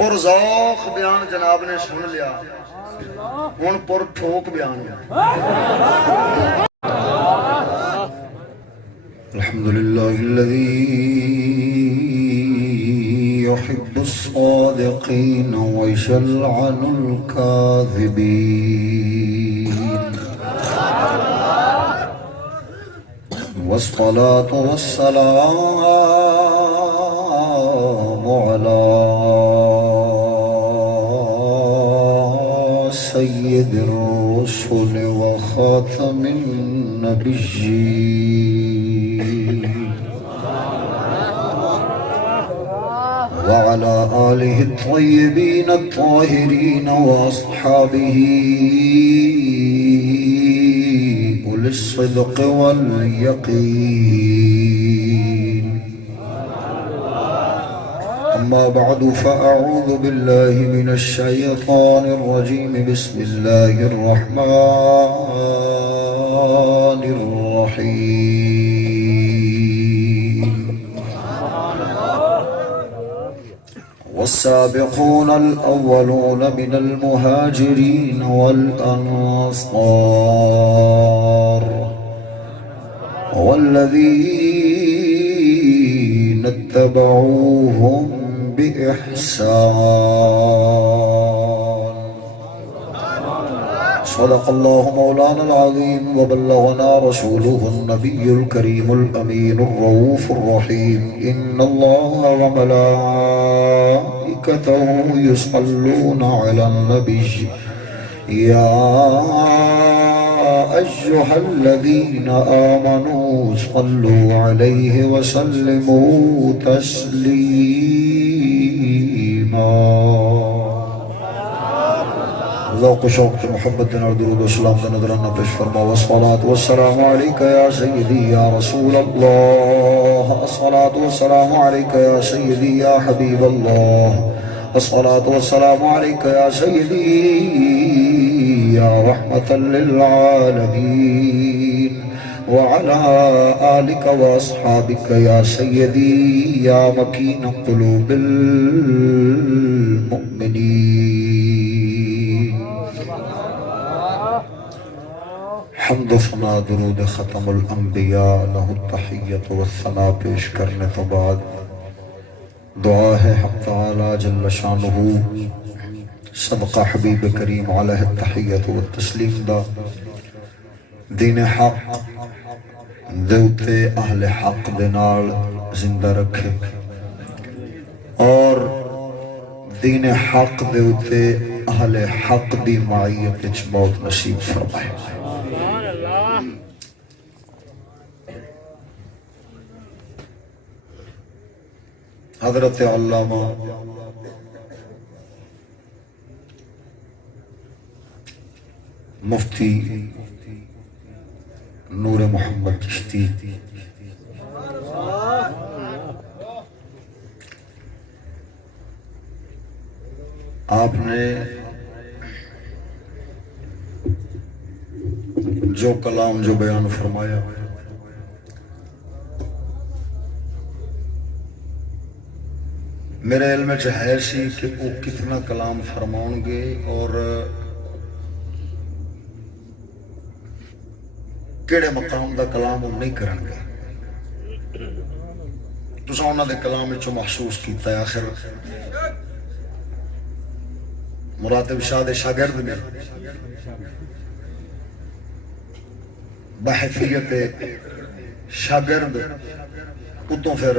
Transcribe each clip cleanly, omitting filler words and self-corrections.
پرذوق بیان جناب نے سن لیا، ہن پر ٹھوک بیان ہے۔ الحمدللہ الذی يحب الصادقين ويشلعن الكاذبين، والصلاة والسلام على سيد الرسل وخاتم النبيين، وعلى آله الطيبين الطاهرين وأصحابه أولي الصدق واليقين. أما بعد فأعوذ بالله من الشيطان الرجيم. بسم الله الرحمن الرحيم. والسابقون الأولون من المهاجرين والأنصار والذين اتبعوهم بإحسان. صدق الله مولانا العظيم وبلغنا رسوله النبي الكريم الأمين الرؤوف الرحيم. إن الله وملائكته يصلون على النبي يا أيها الذين آمنوا صلوا عليه وسلموا تسليما. ذوق شوق محبت اور درود و سلام کا نذرانہ پیش فرما. والصلاة والسلام عليك يا سيدي يا رسول الله، الصلاة والسلام عليك يا سيدي يا حبيب الله، الصلاة والسلام عليك يا سيدي يا رحمة للعالمين، وعلى آلك وأصحابك يا سيدي يا مكين قلوب المؤمنين. حمد و ثنا درود ختم الانبیاء لہ التحیت والثناء پیش کرنے تو بعد دعا ہے حق تعالی جل شانہ صدقہ حبیب کریم علیہ التحیت والتسلیم دا دین حق دیوتے اہل حق دینال زندہ رکھے اور دین حق دیوتے اہل حق دی معیت اچ موت نصیب فرمائے. حضرت علامہ مفتی نور محمد چشتی آپ نے جو کلام جو بیان فرمایا میرے علم ہے سی کہ وہ کتنا کلام فرماؤں گے اور کیڑے مقام دا کلام وہ نہیں کرن گے. تساں انہاں دے کلام وچوں محسوس کیتا ہے آخر مراتب شاہ دے شاگرد نے بحیثیت شاگرد اتوں پھر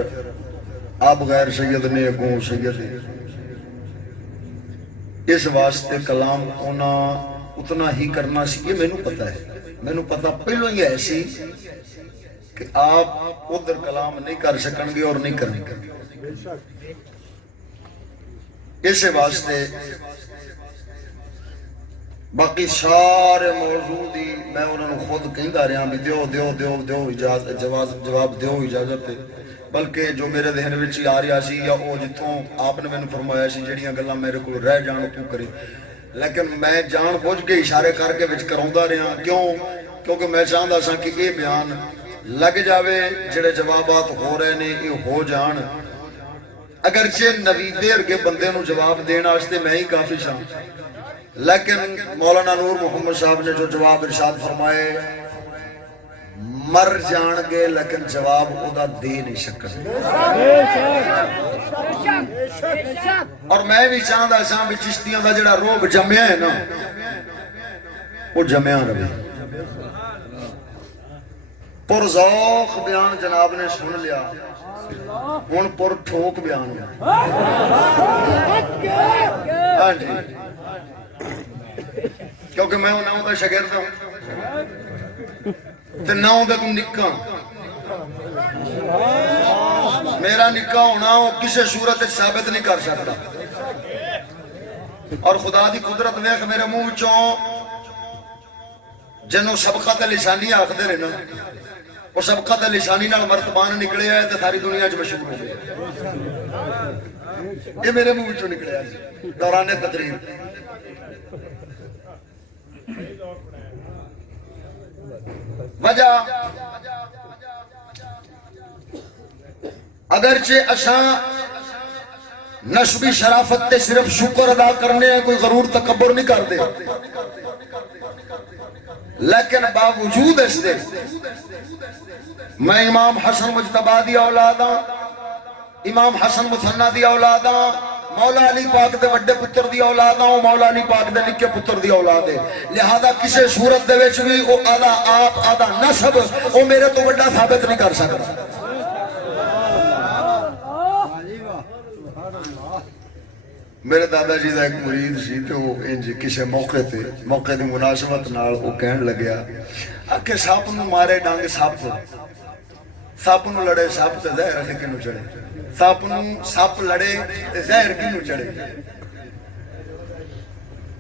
آپ غیر سید نے اگوں سید اس واسطے کلام اتنا ہی کرنا سی. یہ مینوں پتہ ہے، مینوں پتہ پہلو ہی ایسی کہ آپ ادھر کلام نہیں کر سکن گے اور نہیں کریں گے. اس واسطے باقی سارے موضوع دی میں انہوں نے خود کہیں گا رہا بھی دیو جواب دیو اجازت ہے، بلکہ جو میرے ذہن وچ آ رہا سی یا وہ جتوں آپ نے میں نے فرمایا سی جڑیاں گلاں میرے کو رہ جان تو کرے، لیکن میں جان بوجھ کے اشارے کر کے وچ کراوندا رہا. کیونکہ میں چاہتا سا کہ یہ بیان لگ جاوے، جڑے جوابات ہو رہے نے یہ ہو جان اگرچہ نویدے ارگے بندے نو جواب دینا واسطے میں ہی کافی شاں، لیکن مولانا نور محمد صاحب نے جو جواب ارشاد فرمائے، مر جان گے لیکن جواب اودا دے نہیں سکتے۔ اور میں بھی چاہتا ساں بھی چشتیاں دا جڑا روب جمعہ ہے نا وہ جمعہ رہے۔ پر ذوق بیان جناب نے سن لیا، ہن پر ٹھوک بیان ہوا۔ ہاں جی، کیونکہ میں انہوں کا شاگرد ہوں تے نہ ہوں کو نکا، میرا نکا ہونا وہ کسی صورت ثابت نہیں کر سکتا۔ اور خدا دی قدرت ویکھ میرے منہ وچوں جنوں سبقت لسانی آخدے رہے نا، وہ سبقت لسانی نال مرتبان نکلے آئے تو ساری دنیا چ مشہور ہو گئے۔ یہ میرے منہ وچوں نکلے آئے دوران تقریر۔ وجہ اگرچہ اساں نسبی شرافت تے صرف شکر ادا کرنے ہیں، کوئی غرور تکبر نہیں کر دے، لیکن باوجود اس دے میں امام حسن مجتبی دی اولاد ہاں، امام حسن مثنی دی اولاد ہاں، مولا علی پاک دے وڈے پتر دی اولاد ہاں، مولا علی پاک دے نکے پتر دی اولاد ہے، لہذا کسی صورت دے وچ بھی او آدھا آپ آدھا نسب او میرے تو وڈا ثابت نہیں کر سکتا۔ میرے دادا جی دا ایک مرید سی تے وہ انج کسی موقع دی مناسبت نال وہ کہن لگیا کہ سپ نو مارے ڈنگ سپ نو لڑے سپ تے زہر کنوں چڑھے، سپ نو سپ لڑے تے زہر کنوں چڑھے۔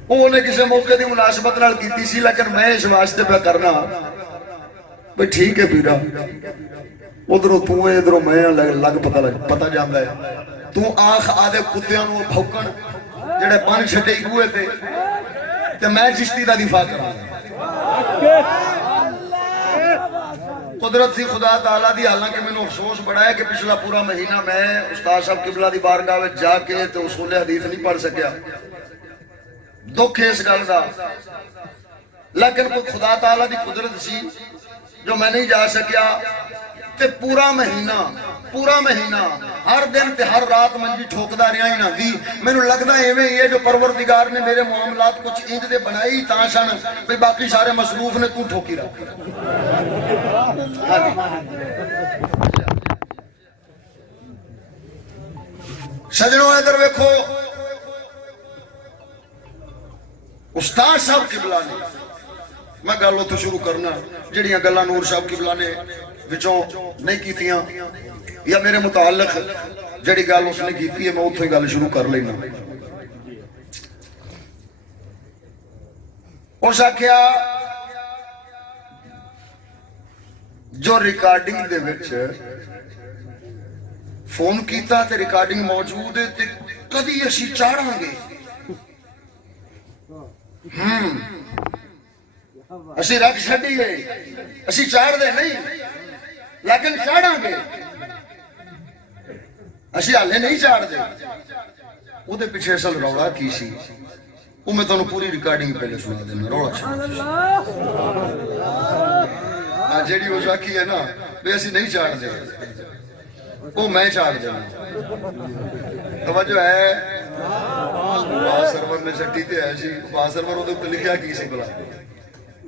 وہ نے کسی موقع دی مناسبت نال کیتی سی، لیکن میں اس واسطے پہ کرنا بھئی ٹھیک ہے پیرا، ادھروں تو ہے ادھروں میں لگ پتہ جاندا ہے، تو آنکھ آدھے کتیاں نو بھوکن جڑے پن چھٹے ہی ہوئے تھے تے میں چشتی دا دفاع کروں۔ قدرت سی خدا تعالیٰ دی، حالانکہ میں نے افسوس بڑا ہے کہ پچھلا پورا مہینہ میں استاد صاحب قبلہ دی بارگاہ میں جا کے تو اصول حدیث نہیں پڑھ سکیا، دکھ ہے اس گل دا، لیکن کوئی خدا تعالیٰ دی قدرت سی جو میں نہیں جا سکیا تے پورا مہینہ ہر دن تے ہر رات منجی ٹھوکدا رہا ہی نہ دی۔ میں نے لگدا ایویں ہی ہے جو پروردگار نے میرے معاملات کچھ انج دے بنائی تاں سن بھئی باقی سارے مصروف نے تو ٹھوکی رہا۔ سجنوں ادھر ویکھو، استاد صاحب قبلہ نے، میں گل تو شروع کرنا جڑیاں گلاں نور صاحب قبلہ نے وچوں نہیں کیتیاں یا میرے متعلق جڑی گل اس نے کیتی ہے میں اتھوں ہی گل شروع کر لینا۔ اس آکھیا جو ریکارڈنگ دے وچ فون کیتا تے ریکارڈنگ موجود ہے تے کدی اسی چاڑاں گے، اسی رکھ چھڈی گئے، اسی چاڑ دے نہیں لیکن چاڑاں گے، اسی حالے نہیں چاڑ دے۔ وہ دے پیچھے اصل رولا کی سی وہ میں تانوں پوری ریکارڈنگ پہلے سنا دینا، رولا جیڑی وہ شاکی ہے نا بھی اسی نہیں چاڑ دے، وہ میں چاڑ دینا۔ توجہ ہے؟ سرور نے چٹی تے ہے سی، سرور وہ دے لکھیا کی سی بلا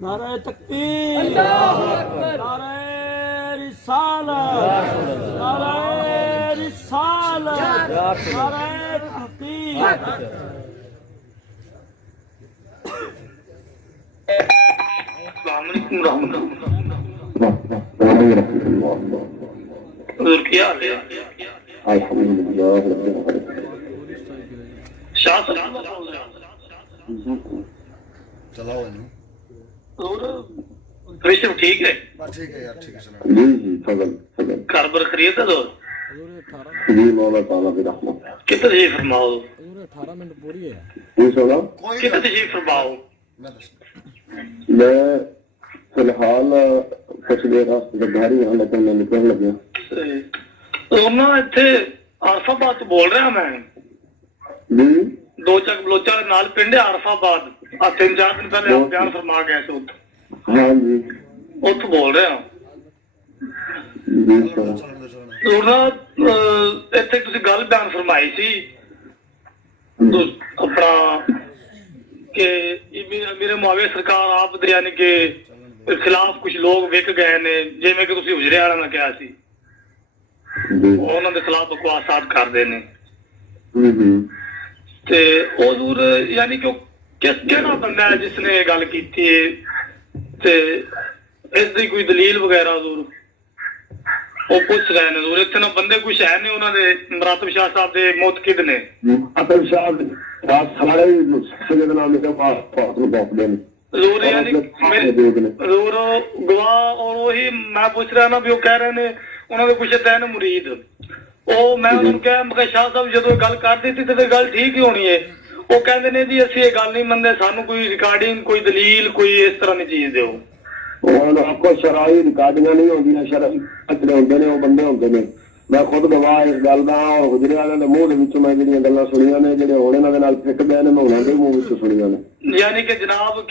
نعرہ تکبیر، نعرہ رسالت، نعرہ رسالت، نعرہ تحقیق۔ السلام علیکم رحمۃ اللہ۔ حضور کیا حال ہے؟ الحمدللہ شاہ صاحب چلاؤ انہوں رشتہ ٹھیک ہے؟ ٹھیک ہے یار، ٹھیک ہے، جی فضل گھر پر خرید ہے دور جی مولا تعالیٰ کی رحمت۔ کتنے تشریف فرماؤ؟ 18 منٹ پوری ہے جی سونا کتنے تشریف فرماؤ؟ میں فی الحال کچھ دیر گھر ہی ہوں لیکن میں نکلنے لگیا۔ تو نا اتنے ਆਰਫਾਬਾਦ ਤੋਂ ਬੋਲ ਰਿਹਾ ਮੈਂ। ਜੀ ਦੋ ਚੱਕ ਬਲੋਚਾਂ ਦੇ ਨਾਲ ਪਿੰਡ ਹੈ ਆਰਫਾਬਾਦ। ਆ 3-4 ਦਿਨ ਪਹਿਲੇ ਆਪ ਬਿਆਨ ਫਰਮਾ ਗਏ ਸੀ ਉੱਥੇ। ਹਾਂ ਜੀ ਉੱਥੋਂ ਬੋਲ ਰਿਹਾ। ਜੀ ਸਰ ਉਹਨਾਂ ਇੱਥੇ ਤੁਸੀਂ ਗੱਲ ਬਿਆਨ ਫਰਮਾਈ ਸੀ ਆਪਣਾ ਕਿ ਮੇਰੇ ਮੁਆਵੇ ਸਰਕਾਰ ਆਪ ਦੇ ਯਾਨੀ ਕਿ ਖਿਲਾਫ ਕੁਝ ਲੋਕ ਵਿਕ ਗਏ ਨੇ, ਜਿਵੇਂ ਕਿ ਤੁਸੀਂ ਹੁਜਰੇ ਵਾਲਿਆਂ ਨੇ ਕਿਹਾ ਸੀ, ਉਹਨਾਂ ਦੇ ਖਿਲਾਫ ਬਕਵਾਸਾਤ ਕਰਦੇ ਨੇ। ਤੇ ਉਹ ਜ਼ਰੂਰ ਯਾਨੀ ਕਿ ਕਿਹੜਾ ਬੰਦਾ ਹੈ ਜਿਸ ਨੇ ਇਹ ਗੱਲ ਕੀਤੀ ਹੈ ਤੇ ਇਸ ਦੀ ਕੋਈ ਦਲੀਲ ਵਗੈਰਾ ਜ਼ਰੂਰ ਉਹ ਪੁੱਛ ਰਹੇ ਨੇ। ਜ਼ਰੂਰ ਇੱਥੇ ਨਾ ਬੰਦੇ ਕੁਛ ਹੈ ਨੇ, ਉਹਨਾਂ ਦੇ ਮਰਾਤਬ ਸ਼ਾਹ ਸਾਹਿਬ ਦੇ ਮੁਤਕਿਦ ਨੇ। ਮਰਾਤਬ ਸ਼ਾਹ ਸਾਰੇ ਸਜਦ ਨਾਮ ਦੇ ਪਾਸ ਨੂੰ ਬੋਲਦੇ ਨੇ ਜ਼ਰੂਰ ਯਾਨੀ ਜ਼ਰੂਰ ਗਵਾਹ। ਔਰ ਉਹੀ ਮੈਂ ਪੁੱਛ ਰਿਹਾ ਨਾ ਵੀ ਉਹ ਕਹਿ ਰਹੇ ਨੇ ਉਹਨਾਂ ਦੇ ਕੁਛ ਤੈਨ ਮੁਰੀਦ। ਉਹ ਮੈਂ ਉਹਨਾਂ ਨੂੰ ਕਿਹਾ ਮੈਂ ਸ਼ਾਹ ਸਾਹਿਬ ਜਦੋਂ ਗੱਲ ਕਰਦੀ ਸੀ ਤੇ ਗੱਲ ਠੀਕ ਹੀ ਹੋਣੀ ਹੈ। ਉਹ ਕਹਿੰਦੇ ਨੇ ਜੀ ਅਸੀਂ ਇਹ ਗੱਲ ਨਹੀਂ ਮੰਨਦੇ, ਸਾਨੂੰ ਕੋਈ ਰਿਕਾਰਡਿੰਗ ਕੋਈ ਦਲੀਲ ਕੋਈ ਇਸ ਤਰ੍ਹਾਂ ਦੀ ਚੀਜ਼ ਦਿਓ। ਆਪਕੋ ਸ਼ਰਾਈ ਰਿਕਾਰਡਿੰਗਾਂ ਨਹੀਂ ਹੁੰਦੀਆਂ, ਸ਼ਰਾਈ ਜਿਹੜੇ ਹੁੰਦੇ ਨੇ ਉਹ ਬੰਦੇ ਹੁੰਦੇ ਨੇ। ਮੈਂ ਖੁਦ ਗਵਾਹ ਇਸ ਗੱਲ ਦਾ। ਔਰ ਗੁਜਰੇ ਵਾਲਿਆਂ ਦੇ ਮੂੰਹ ਦੇ ਵਿੱਚੋਂ ਮੈਂ ਜਿਹੜੀਆਂ ਗੱਲਾਂ ਸੁਣੀਆਂ ਨੇ, ਜਿਹੜੇ ਹੁਣ ਇਹਨਾਂ ਦੇ ਨਾਲ ਫਿੱਟ ਗਏ ਨੇ, ਮੈਂ ਉਹਨਾਂ ਦੇ ਮੂੰਹ ਵਿੱਚੋਂ ਸੁਣੀਆਂ ਨੇ। ਯਾਨੀ ਕਿ ਜਨਾਬ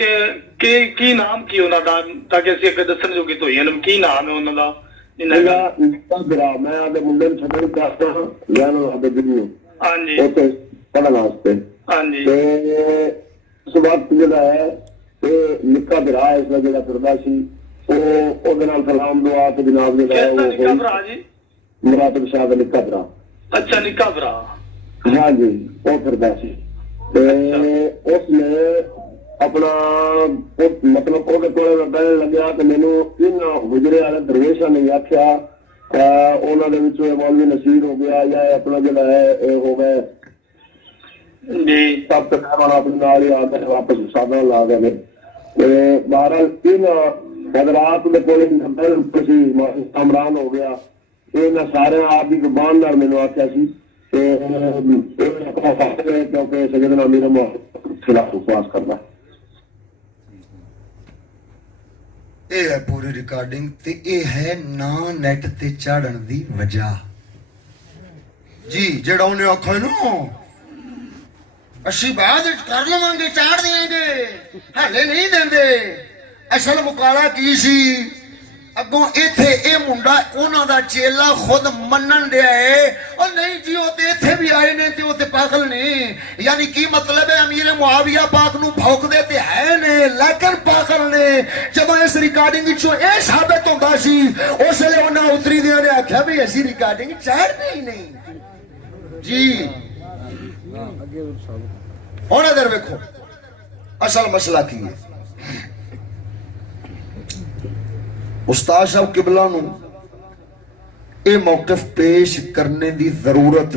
ਕਿ ਕੀ ਨਾਮ ਕੀ ਉਹਨਾਂ ਦਾ, ਤਾਂ ਕਿ ਅਸੀਂ ਅੱਗੇ ਦੱਸਣ ਜੋਗੇ ਤੋਂ ਹੋਈਏ। ਕੀ ਨਾਮ ਹੈ ਉਹਨਾਂ ਦਾ? ਮੈਂ ਆਦੇ ਮੁੰਡੇ ਨੂੰ ਛੱਡਣ ਚਾਹਤਾ ਹਾਂ ਲੈਣ ਆਦੇ ਦਿੱਲੀ ਹਾਂਜੀ ਉੱਥੇ ਪੜ੍ਹਨ ਵਾਸਤੇ। ਹਾਂਜੀ ਤੇ ਉਸ ਵਕਤ ਜਿਹੜਾ ਹੈ ਇਹ ਨਿੱਕਾ ਭਰਾ ਇਸ ਦਾ ਜਿਹੜਾ ਫਿਰਦਾ ਸੀ ਉਹ ਉਹਦੇ ਨਾਲ ਸਲਾਮ ਦੁਆ ਤੇ ਜਨਾਬ ਜਿਹੜਾ ਨਿੱਕਾ ਭਰਾ ਜੀ ਮੁਰਾਤਬ ਸ਼ਾਹ ਦਾ ਨਿੱਕਾ ਭਰਾ। ਅੱਛਾ ਨਿੱਕਾ ਭਰਾ। ਹਾਂ ਜੀ ਉਹ ਫਿਰਦਾ ਸੀ ਤੇ ਉਸਨੇ ਆਪਣਾ ਮਤਲਬ ਉਹਦੇ ਕੋਲ ਬਹਿਣ ਲੱਗਿਆ ਤੇ ਮੈਨੂੰ ਇਹਨਾਂ ਗੁਜਰੇ ਵਾਲੇ ਦਰਵੇਸ਼ਾਂ ਨੇ ਆਖਿਆ ਉਹਨਾਂ ਦੇ ਵਿੱਚੋਂ ਇਹ ਮੌਲਵੀ ਨਸੀਰ ਹੋ ਗਿਆ ਜਾਂ ਆਪਣਾ ਜਿਹੜਾ ਹੈ ਇਹ ਹੋ ਗਿਆ ਜੀ ਸਭ ਤੋਂ ਪਹਿਲਾਂ ਆਪਣੇ ਨਾਲ ਹੀ ਆ ਕੇ ਵਾਪਸ ਸਾਧਨਾ ਲਾ ਗਏ ਨੇ। ਤੇ ਬਹਰਾਲ ਇਹਨਾਂ ਹਜ਼ਰਾਤ ਦੇ ਕੋਲ ਸੀ ਕਮਰਾਨ ਹੋ ਗਿਆ। ਇਹਨਾਂ ਸਾਰਿਆਂ ਆਪ ਦੀ ਜ਼ੁਬਾਨ ਨਾਲ ਮੈਨੂੰ ਆਖਿਆ ਸੀ ਤੇ ਕਿਉਂਕਿ ਸਜਦਨਾ ਮੇਰੇ ਖਿਲਾਫ ਉਪਵਾਸ ਕਰਦਾ। ਇਹ ਹੈ ਪੂਰੀ ਰਿਕਾਰਡਿੰਗ ਤੇ ਇਹ ਹੈ ਨਾ ਨੈਟ ਤੇ ਚਾੜਨ ਦੀ ਵਜ੍ਹਾ ਜੀ। ਜਿਹੜਾ ਉਹਨੇ ਆਖਿਆ ਨੂੰ ਅਸੀਂ ਬਾਅਦ ਵਿੱਚ ਕਰ ਲਵਾਂਗੇ, ਚਾੜ ਦੇਵਾਂਗੇ, ਹਾਲੇ ਨਹੀਂ ਦਿੰਦੇ। ਅਸਲ ਮੁਕਾਲਾ ਕੀ ਸੀ? ਅੱਗੋਂ ਇੱਥੇ ਇਹ ਮੁੰਡਾ ਉਹਨਾਂ ਦਾ ਚੇਲਾ ਖੁਦ ਮੰਨਣ ਡਿਆ ਏ ਉਹ ਨਹੀਂ ਜੀ ਉਹ ਤੇ ਇੱਥੇ ਵੀ ਆਏ ਨੇ ਤੇ ਉਹ ਤੇ ਪਾਗਲ ਨੇ। ਯਾਨੀ ਕੀ ਮਤਲਬ ਹੈ ਅਮੀਰ ਮੁਆਵੀਆ ਪਾਕ ਨੂੰ ਭੌਂਕਦੇ ਤੇ ਹੈ ਨੇ ਲੇਕਿਨ ਪਾਗਲ ਨੇ। ਜਦੋਂ ਇਸ ਰਿਕਾਰਡਿੰਗ ਵਿੱਚੋਂ ਇਹ ਸਾਬਤ ਹੁੰਦਾ ਸੀ ਉਸ ਵੇਲੇ ਉਹਨਾਂ ਉਤਰੀ ਦਿਆਂ ਨੇ ਆਖਿਆ ਵੀ ਅਸੀਂ ਰਿਕਾਰਡਿੰਗ ਚਾੜਨੀ ਹੀ ਨਹੀਂ ਜੀ। ਹੁਣ ਇਧਰ ਵੇਖੋ ਅਸਲ ਮਸਲਾ ਕੀ ਹੈ। ਉਸਤਾਦ ਸਾਹਿਬ ਕਿਬਲਾ ਨੂੰ ਇਹ ਮੌਕਿਫ ਪੇਸ਼ ਕਰਨੇ ਦੀ ਜ਼ਰੂਰਤ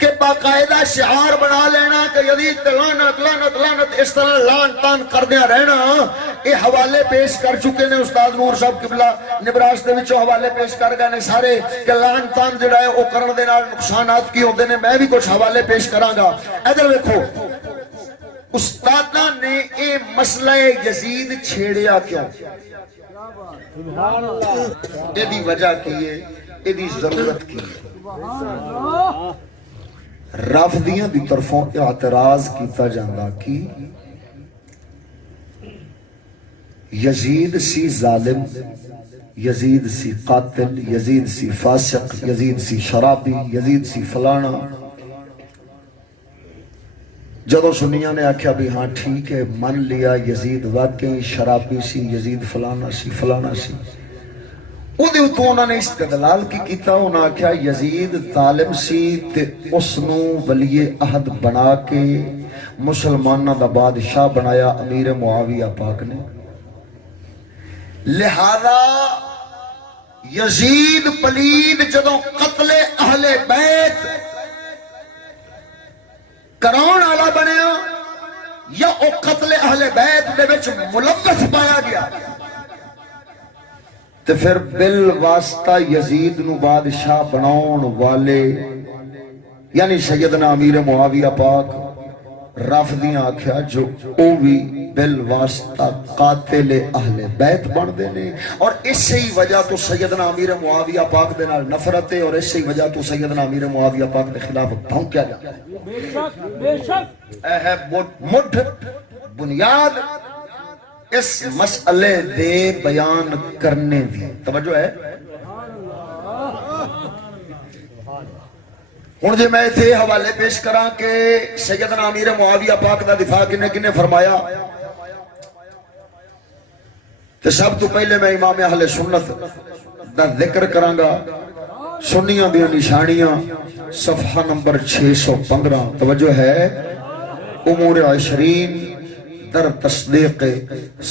کہ باقاعدہ شعار بنا لینا کہ یزید تے لعنت لعنت لعنت اس طرح لان تان کردیا رہنا. یہ حوالے پیش کر چکے نے استاد نور صاحب قبلہ نبراس دے وچوں حوالے پیش کر گئے نے سارے کہ لان تان جڑا ہے او کرن دے نال نقصانات کی ہوندے نے. میں بھی کچھ حوالے پیش کراں گا. ادھر دیکھو استاداں نے اے مسئلہ یزید چھیڑیا کیوں؟ یہ دی وجہ کی ہے, یہ دی ضرورت کی ہے. رافضیاں دی طرفوں اعتراض کیتا جاندہ کی یزید سی ظالم, یزید سی قاتل, یزید سی فاسق, یزید سی شرابی, یزید سی فلانا. جدو سنیاں نے آکھیا بھی ہاں ٹھیک ہے من لیا یزید واقعی شرابی سی, یزید فلانا سی فلانا سی. اُدھے تو انہوں نے استدلال کی کیتا. انہوں نے آکھیا یزید ظالم سی تے اس نو ولی عہد بنا کے مسلمانہ دا بادشاہ بنایا امیر معاویہ پاک نے. لہذا یزید پلید جدوں قتل اہل بیت کراؤن آلہ بنیا یا او قتل اہل بیت دے وچ ملوث پایا گیا تو پھر بالواسطہ یزید نو بادشاہ بناؤن والے یعنی سیدنا امیر معاویہ پاک رافضیاں آکھیا جو او بھی بالواسطہ قاتل اہل بیت بن دینے. اور اسی وجہ تو سیدنا امیر معاویہ پاک دے نال نفرت ہے اور اسی وجہ تو سیدنا امیر معاویہ پاک دے خلاف بھونکیا جاتا ہے. بے شک اے ہے مڈ بنیاد اس مسئلے دے بیان کرنے دی. توجہ ہے. ہن جے میں تھے حوالے پیش کراں کہ سیدنا امیر معاویہ پاک دا دفاع کنے فرمایا تو سب تو پہلے میں امام اہل سنت دا ذکر کراں گا. سنیاں دی نشانیاں صفحہ نمبر 615. توجہ ہے. امور 20 در تصدیق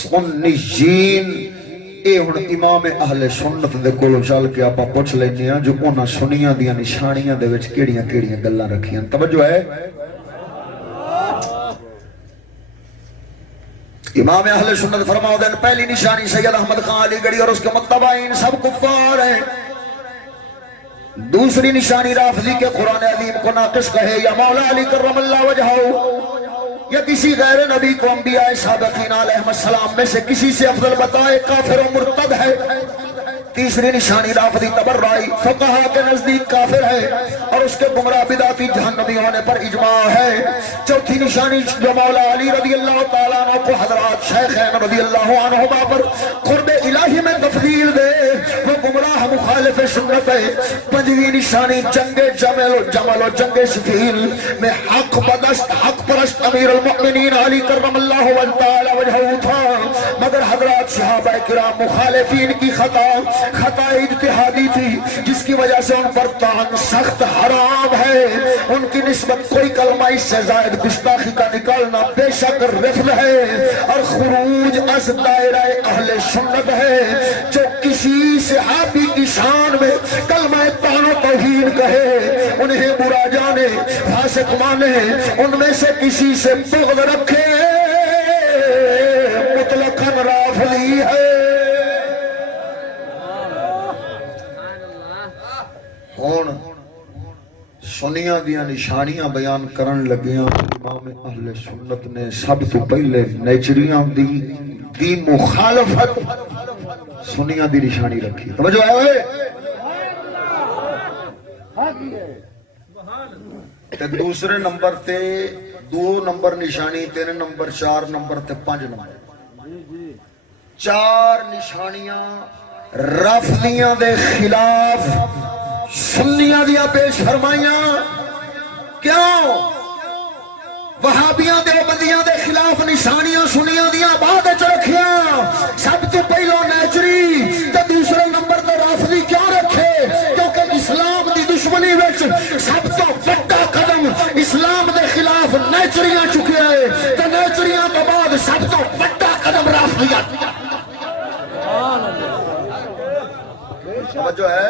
سنیین. اے ہن امام اہل سنت دے کولوں چل کے آپا پوچھ لینے ہاں جو انہاں سنیاں دیاں نشانیاں دے وچ کیڑیاں کیڑیاں گلاں رکھیاں. توجہ ہے. امام اہل سنت فرماؤ دین پہلی نشانی سید احمد خان علی گڑھی اور اس کے متبعین سب کفار ہیں. دوسری نشانی رافضی کے قرآن عظیم کو ناقص کہے یا مولا علی کرم اللہ وجہہ یا کسی غیر نبی کو انبیاء سابقین علیہ السلام میں سے کسی سے افضل بتائے کافر و مرتد ہے. تیسری نشانی رافضی تبرعی فقہا کے نزدیک کافر ہے اور اس کے گمراہ بدعتی جہنمی ہونے پر اجماع ہے. چوتھی نشانی جو مولا علی رضی اللہ تعالیٰ عنہ کو حضرات شیخین رضی اللہ عنہما پر قرب الہی میں تفضیل دے وہ گمراہ مخالف سنت ہے. پنجویں نشانی جنگ جمل و جنگ سفیل میں حق بدست حق پرست امیر المؤمنین علی کرم اللہ تعالی وجہہ تھا مگر حضرات صحابہ کرام مخالفین کی خطا اجتہادی تھی جس کی وجہ سے ان پر طعن سخت حرام ہے. ان کی نسبت کوئی کلمہ اس سے زائد گستاخی کا نکالنا بے شک رفض ہے اور خروج از دائرہ اہل سنت ہے. جو کسی صحابی کی شان میں کلمہ طعن و توہین کہے انہیں برا جانے فاسق مانے ان میں سے کسی سے بغض رکھے مطلقاً رافضی ہے. ہون سنیاں دیاں نشانیاں بیان کرن لگیاں. امام اہل سنت نے سب تو پہلے نیچریاں دی مخالفت سنیاں دی نشانی رکھی. توجہ ہے ہوئے. دوسرے نمبر تے 2 نمبر نشانی 3 نمبر 4 نمبر تے 5 نمبر 4 نشانیاں رافضیاں دے خلاف سنیاں دیا پیش فرمائیاں. کیوں وہابیاں دیوبندیاں دے خلاف نشانیاں سنیاں دیا بعد وچ رکھیاں. سب تو پہلو نیچری تے دوسرے نمبر تے رافضی کیوں رکھے؟ کیونکہ اسلام دی دشمنی وچ سب تو بڑا قدم اسلام دے خلاف نیچریاں چکیا ہے تے نیچریاں تو بعد سب تو بڑا قدم رافضیت. توجہ ہے.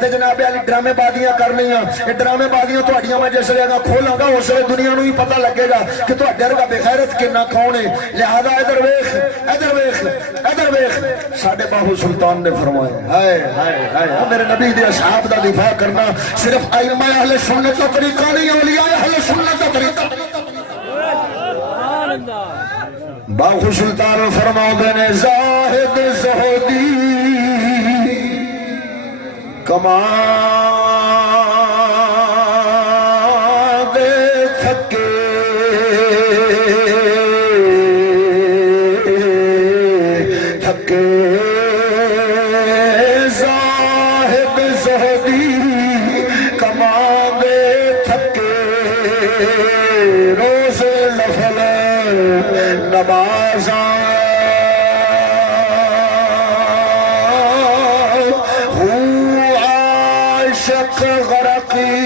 تے جناب علی ڈرامے بازیاں کرنیاں یہ ڈرامے بازیاں تہاڈیاں میں جس لے کھولاں گا اس لیے دنیا نو ہی پتہ لگے گا کہ تہاڈے ورگا بے غیرت کنا کون ہے لہذا ادھر ویکھ ادھر ویکھ ادھر ویکھ ساڈے باہو سلطان نے فرمایا ہائے ہائے ہائے میرے نبی دے اصحاب دا دفاع کرنا صرف ائمہ اہل سنت کا طریقہ نہیں اولیاء اہل سنت کا طریقہ باہو سلطان فرماؤں نے زاہد زہدی کما دے تھکے تھکے زاہد زہدی کما دے تھکے روز نفل نمازاں عاشق غرقی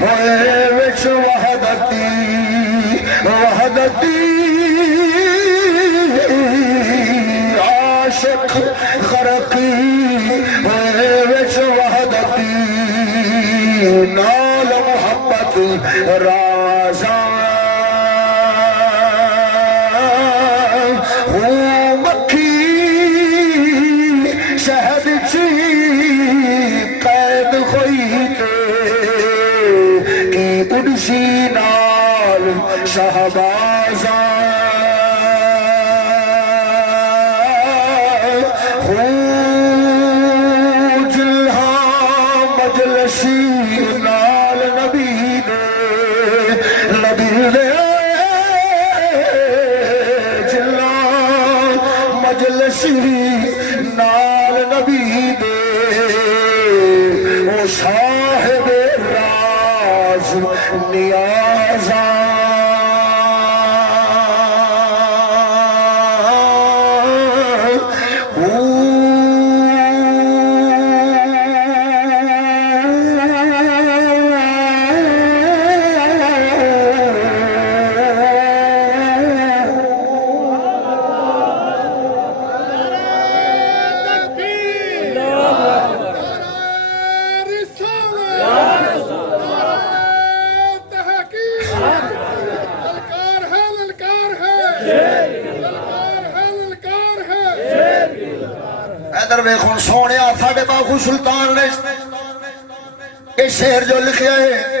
ہوئے وچ وحدتی وحدتی عاشق غرقی ہوئے وچ وحدتی نال محبت رازاں شہد چی قید ہوئی کی اڑسی نال شہبازاں جلہاں مجلسی نال نبی دے جلہاں مجلسی نال نبی دے او صاحب راز نیازاں سونے ساڈے باہو سلطان نے یہ شعر جو لکھیا ہے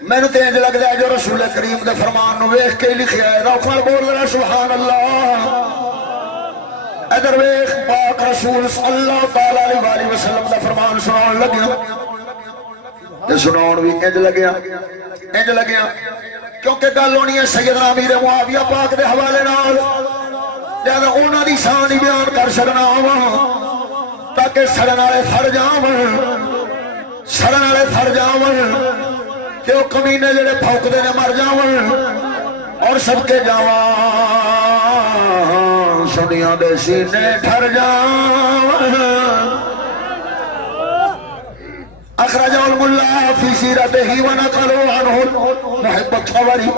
میں نے تینج لگتا ہے جو رسول کریم دے فرمان نو ویکھ کے لکھیا ہے روخل بول رہا سبحان اللہ ادھر ویکھ پاک رسول صلی اللہ تعالی علیہ وسلم دا فرمان سناؤن لگیا تے سناؤن بھی انج لگیا کیونکہ گل ہونی ہے سیدنا امیر معاویہ پاک دے حوالے نال لہذا انہاں دی شان ہی بیان کر سکنا وا تاکہ سڑن والے سڑ جاون کہ وہ کمینے جڑے پھوکدے نے مر جاون اور سب کے جاواں سنیاں دے سینے ٹھر جاون اخرجہ الملا فی سیرتہ ونقلوا عنہ محب الطبری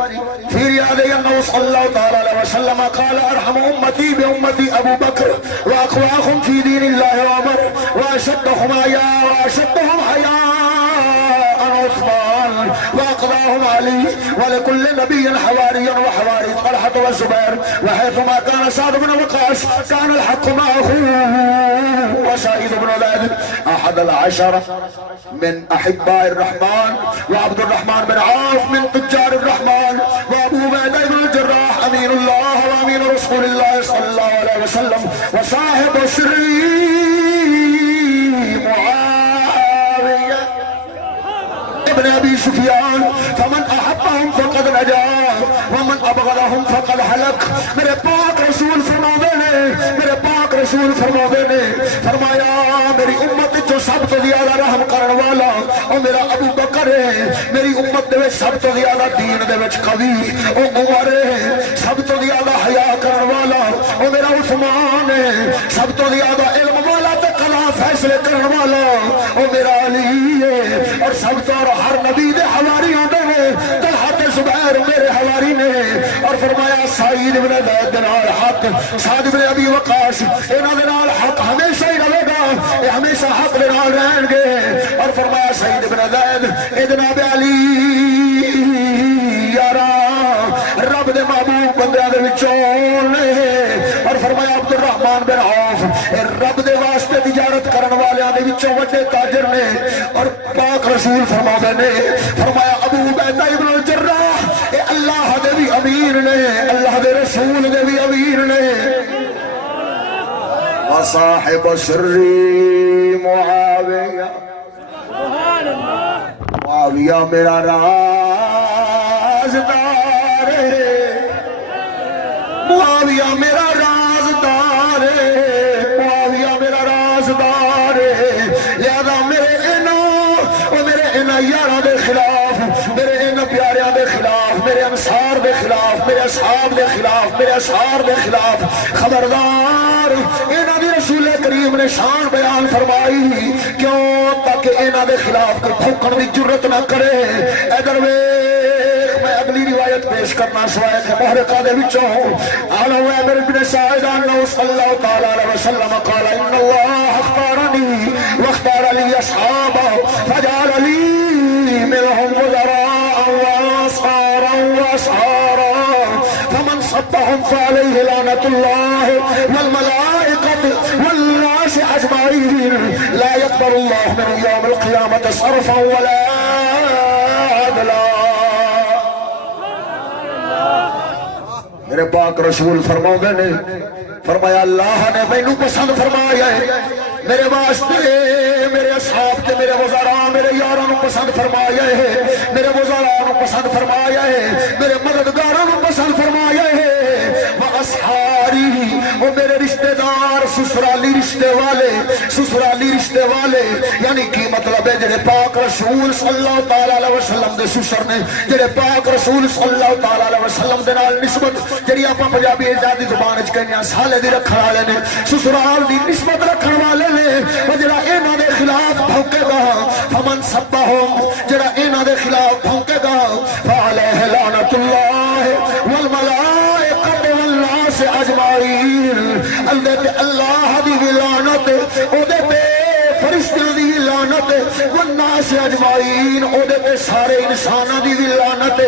فی ریاض انہ صلی اللہ تعالی علیہ وسلم قال ارحم امتی بامتی ابو بکر واقواهم فی دین اللہ وعمر واشدهم حیاء عثمان واقضاهم علي ولكل نبي حواريا وحواري طلحة والزبير وحيثما كان سعد بن وقاص كان الحق معه وسعيد بن زيد احد العشرة من احباء الرحمن وعبد الرحمن بن عوف من تجار الرحمن وابو عبيدة بن الجراح امين الله وامين رسول الله صلى الله عليه وسلم وصاحب سري معاوية ابن ابي سفیان فمن احبهم فقد نجا ومن ابغضهم فقد هلك میرے پاک رسول فرماتے نے فرمایا میری امت جو سب تو زیادہ رحم کرنے والا او میرا ابو بکر ہے، میری امت دے وچ سب تو زیادہ دین دے وچ قوی او عمر ہے، سب تو زیادہ حیا کرنے والا او میرا عثمان ہے، سب تو زیادہ علم والا تے کلا فیصلے کرنے والا او میرا علی ہے، اور سب تو ہر نبی دے حواری ہوندے نے طلحہ تے زبیر میرے حواری نے، اور فرمایا سعید بن زید دے نال حق، سعد بن ابی وقاص انہاں دے نال حق ہمیشہ ہی رہے گا، یہ ہمیشہ حق دے نال رہن گے۔ اور فرمایا سعید بن زید اے جناب علی یارا رب دے محبوب بندیاں دے وچوں نے، اور فرمایا عبد الرحمن بن عوف اے رب دے واسطے تجارت کرن والیاں دے وچوں وڈے تاجر نے۔ اور پاک رسول فرماتے نے، فرمایا ابو عبیدہ ابن الجراح اے اللہ دے بھی امیر نے، اللہ دے رسول دے بھی امیر نے۔ وصاحب سری معاویہ، معاویہ میرا رازدار ہے، معاویہ میرا رازدار ہے، معاویہ میرا رازدار ہے۔ لہذا میرے یاراں دے خلاف، میرے ان پیاریاں دے خلاف، میرے انصار دے خلاف، میرے اصحاب دے خلاف، میرے اشعار دے خلاف خبردار۔ انہاں دی رسول کریم نے شان بیان فرمائی، کیوں؟ تاکہ انہاں دے خلاف کوئی پھونکن دی جرت نہ کرے۔ ادھر ویکھ میں اگلی روایت پیش کرنا سوائے کہ محرقہ دے وچوں عن عامر بن سعید انہ صلی اللہ تعالی علیہ وسلم قال ان اللہ اختارنی واختار لی اصحابہ فجعل لی منهم وزراء وانصارا واشعارا فمن صبهم فعليه لعنة الله والملائكة والناس اجمعين لا يقبل الله من يوم القيامة صرفا ولا عدلا۔ میرے پاک رسول فرماؤں نے فرمایا اللہ نے مینوں پسند فرمایا ہے میرے واسطے، میرے اصحاب کے، میرے وزراء، میرے یاراں نوں پسند فرمایا ہے، میرے وزراء نوں پسند فرمایا ہے، میرے مددگاراں نوں پسند فرمایا ہے۔ واصحاری، وہ میرے رشتہ دار، سسرالی رشتے والے، سسرالی رشتے والے، یعنی کی مطلب ہے جڑے پاک رسول صلی اللہ تعالی علیہ وسلم دے سسر نے، جڑے پاک رسول صلی اللہ تعالی علیہ وسلم دے نال نسبت جڑی آپاں پنجابی آزادی زبان وچ کہنے ہاں سالے دی رکھن والے نے، سسرال دی نسبت رکھن والے نے۔ جڑا انہاں دے خلاف بھونکے گا فمن سبہم، جڑا انہاں دے خلاف بھونکے گا فعلیہ لعنۃ اللہ والملائکۃ والناس اجمعین، اللہ دی لعنت او دے تے، فرشتیاں دی لعنت والناس اجمعین او دے تے، سارے انساناں دی لعنت۔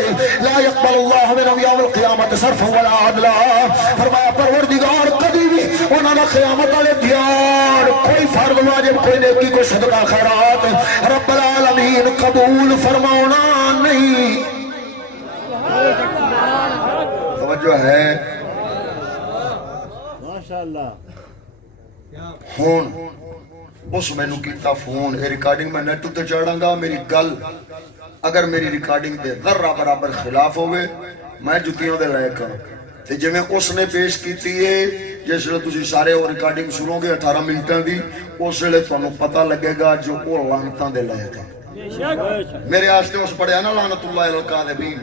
لا یقبل اللہ منہم یوم القیامت صرفا ولا عدلا۔ فرمایا پروردگار کبھی بھی انہاں دا قیامت والے دیار کوئی فرض واجب، کوئی نیکی، کوئی صدقہ خیرات رب العالمین قبول فرماؤنا نہیں۔ توجہ ہے ہون اس میں نو کیتا فون، اے ریکارڈنگ میں نیٹ تے چڑھاں گا، میری گل اگر میری ریکارڈنگ دے ذرہ برابر خلاف ہوئے میں جتیوں دے لائق ہوں۔ تے جی میں اس نے پیش کیتی ہے جس لئے تسی سارے وہ ریکارڈنگ سنو گے 18 منٹاں دی، اس لئے تو انہوں پتہ لگے گا جو وہ لانتاں دے لائق ہے۔ میرے آستے اس پڑھیا نا لعنت اللہ القاذبین،